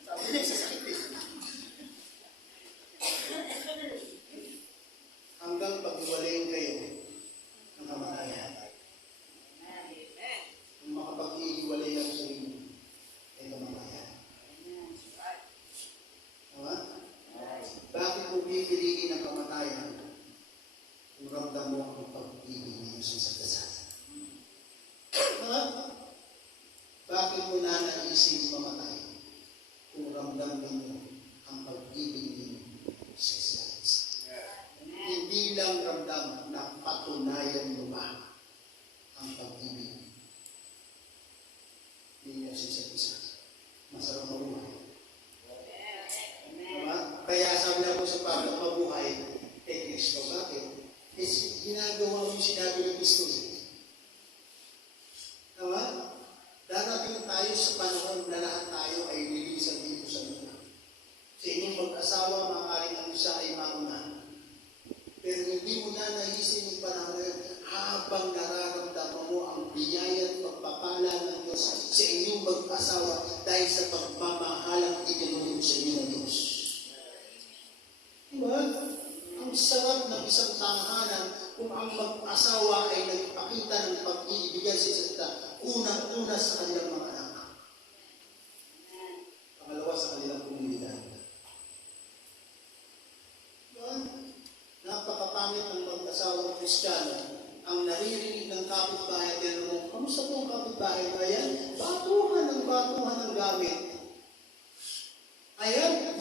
Sabi niya, sa sakit eh. Hanggang paghiwalayin kayo ng kamatayan. Kung makapag-iiwalay ako sa inyo, ay kamatayan. Tama? Bakit kung pipiliin ang kamatayan? Kung ramdam mo ang pag-ibig ng Diyos sa kasal. Bakit mo nanaisip mamatay kung ramdam ninyo ang pag-ibig ninyo sa isa't isa? Hindi lang ramdam na patunayan mo ba ang pag-ibig ninyo sa isa't isa. Masarap mabuhay. Diba? Kaya sabi na po sa pagkat mabuhay, Kristo. Bakit? Is ginagawa mo yung sinabi ng Kristo. Diba? Darating tayo sa panahon na lahat tayo ay lilisan dito sa lupa. Sa inyong mag-asawa, maaaring ang isa ay mauna. Pero hindi mo na naisip yung panahon na yun habang nararamdaman mo ang biyaya at pagpapala ng Diyos sa inyong mag-asawa dahil sa pagmamahalang itinulong sa inyo ng Diyos. Diba? Ang sarap ng isang tahanan kung ang mag-asawa ay nagpakita ng pag-iibigan sa isa't isa, unang-una sa kanilang mga anak. Pangalawa sa kanilang komunidad. Diba? Napakapangit ng mag-asawang Kristiyano ang naririnig ng kapitbahay at yan mo, kamusta po ang kapitbahay? Ayan, batuhan ng gamit. Ayan,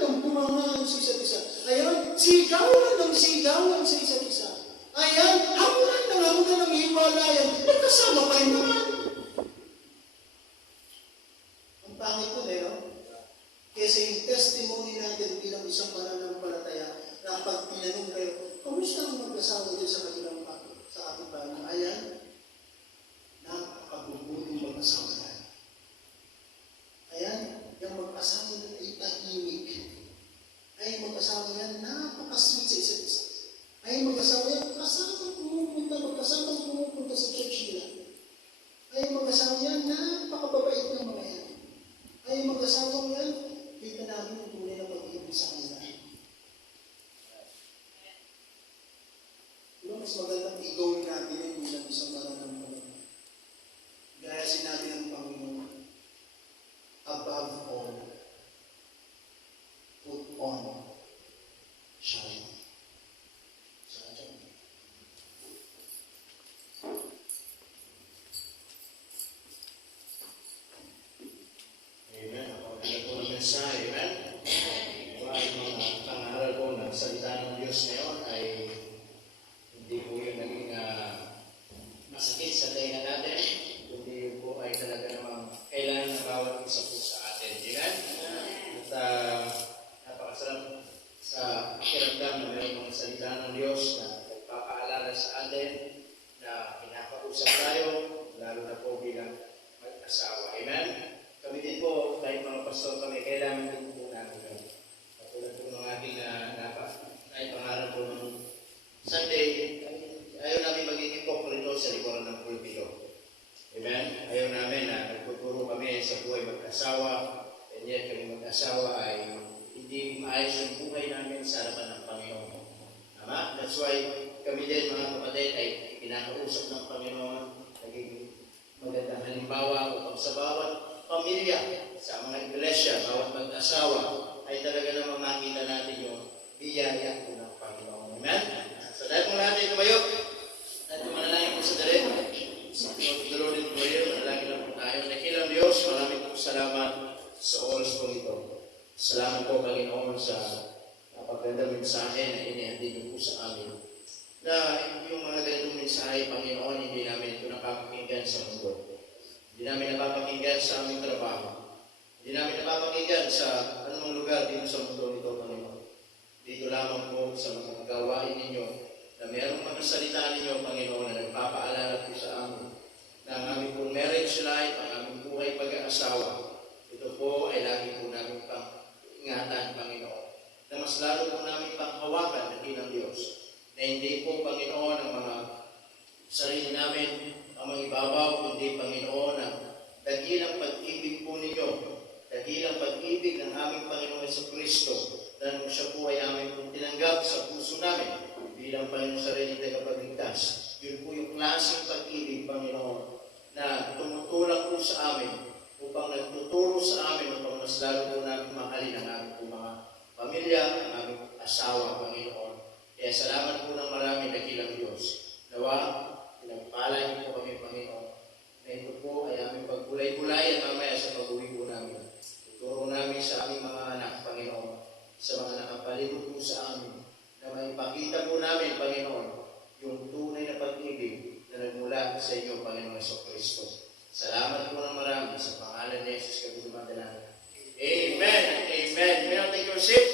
bumangaan sa isa't isa. Ayan, sigawan sa isa't isa. Ayan, hamunan ng hiwalayan. Nagkasama pa rin naman. Ang pangit ko na yun. Kesa yung testimony natin bilang isang mananampalataya na pag tinanong kayo, kamusta ang mag-asawa din sa kanilang sa ating bahay? Ayan, napakabubuting mag-asawa yan. Ayan, yung mag-asawa na ay tahimik. Ay mag-asawa yan, napakasweet sa isa't isa. Ay mag-asawa yan, magkasama pumupunta sa church nila. Ay mag-asawa yan, napakababait ng mga yan. Ay mag-asawa yan, kita namin ang tunay na pag-ibig sa kanila. Mas magandang i-gawin natin yung bilang isang mananampalataya. Gaya sinabi ng Panginoon, above all, put on charity. Amen. Ako po ng mensahe. Amen. Ang mga pangaral po ng salita ng Diyos ngayon ay hindi po yung naging masakit sa tainga natin, kundi po ay talaga kinakausap ng Panginoon, naging magandang halimbawa upang sa bawat pamilya, sa mga iglesia, bawat mag-asawa, ay talaga namang makita natin yung biyaya po ng Panginoon. Amen? So dahil kung lahat ay tumayo, at manalangin po sa dali, sa Lord in prayer, manalangin na po tayo. Nakilang Diyos, maraming po salamat sa oras po ito. Salamat po, Panginoon, sa napagandang mensahe na inihatid niyo po sa amin. Na yung mga ganitong mensahe, Panginoon, hindi namin ito napapakinggan sa mundo. Hindi namin napapakinggan sa aming trabaho. Hindi namin napapakinggan sa anumang lugar dito sa mundo nito, Panginoon. Dito lamang po sa mga gawain ninyo na mayroong mga salita ninyo, Panginoon, na nagpapaalala po sa amin na ang aming pong marriage life, ang aming buhay pag-aasawa. Ito po ay lagi po namin pang ingatan, Panginoon. Na mas lalo po namin pang hawakan ng ilang Diyos. Na hindi po, Panginoon, ang mga sarili namin, ang mga ibabaw, kundi, Panginoon, ang dakilang pag-ibig po ninyo, dakilang pag-ibig ng aming Panginoon sa Kristo, na nung siya po ay aming pong tinanggap sa puso namin, bilang Panginoon sarili tagapagligtas. Yun po yung klaseng pag-ibig, Panginoon, na tumutulak po sa amin, upang nagtuturo sa amin, upang mas lalo po namin mahalin ang aming po mga pamilya, ang aming asawa, Panginoon. Kaya salamat po ng marami, dakilang Diyos. Nawa, pinagpalay niyo po kami, Panginoon. Na ito po ay aming pagbulay-bulay at mamaya sa pag-uwi po namin. Ituro namin sa aming mga anak, Panginoon, sa mga nakapalibot po sa amin, na maipakita po namin, Panginoon, yung tunay na pag-ibig na nagmula sa inyo, Panginoon sa Kristo. Salamat po ng marami sa pangalan ni Jesus kami dumadalanan. Amen. Amen. May take your seat.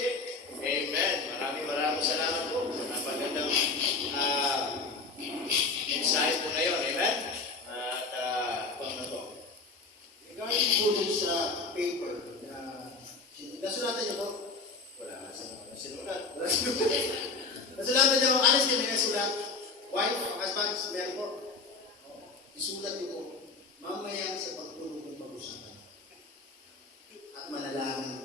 Amen. Maraming salamat po sa napagandang mensahe po na yun. Amen. At kung ano to. Regarding po dun sa paper na nasulatan niyo po? Wala nga sinulat. Nasulatan niyo po, alis kayo may nasulat. Wife, husband, meron po. Isulat niyo po. Mamaya sa pagtulog ng pag-usapan. At manalangin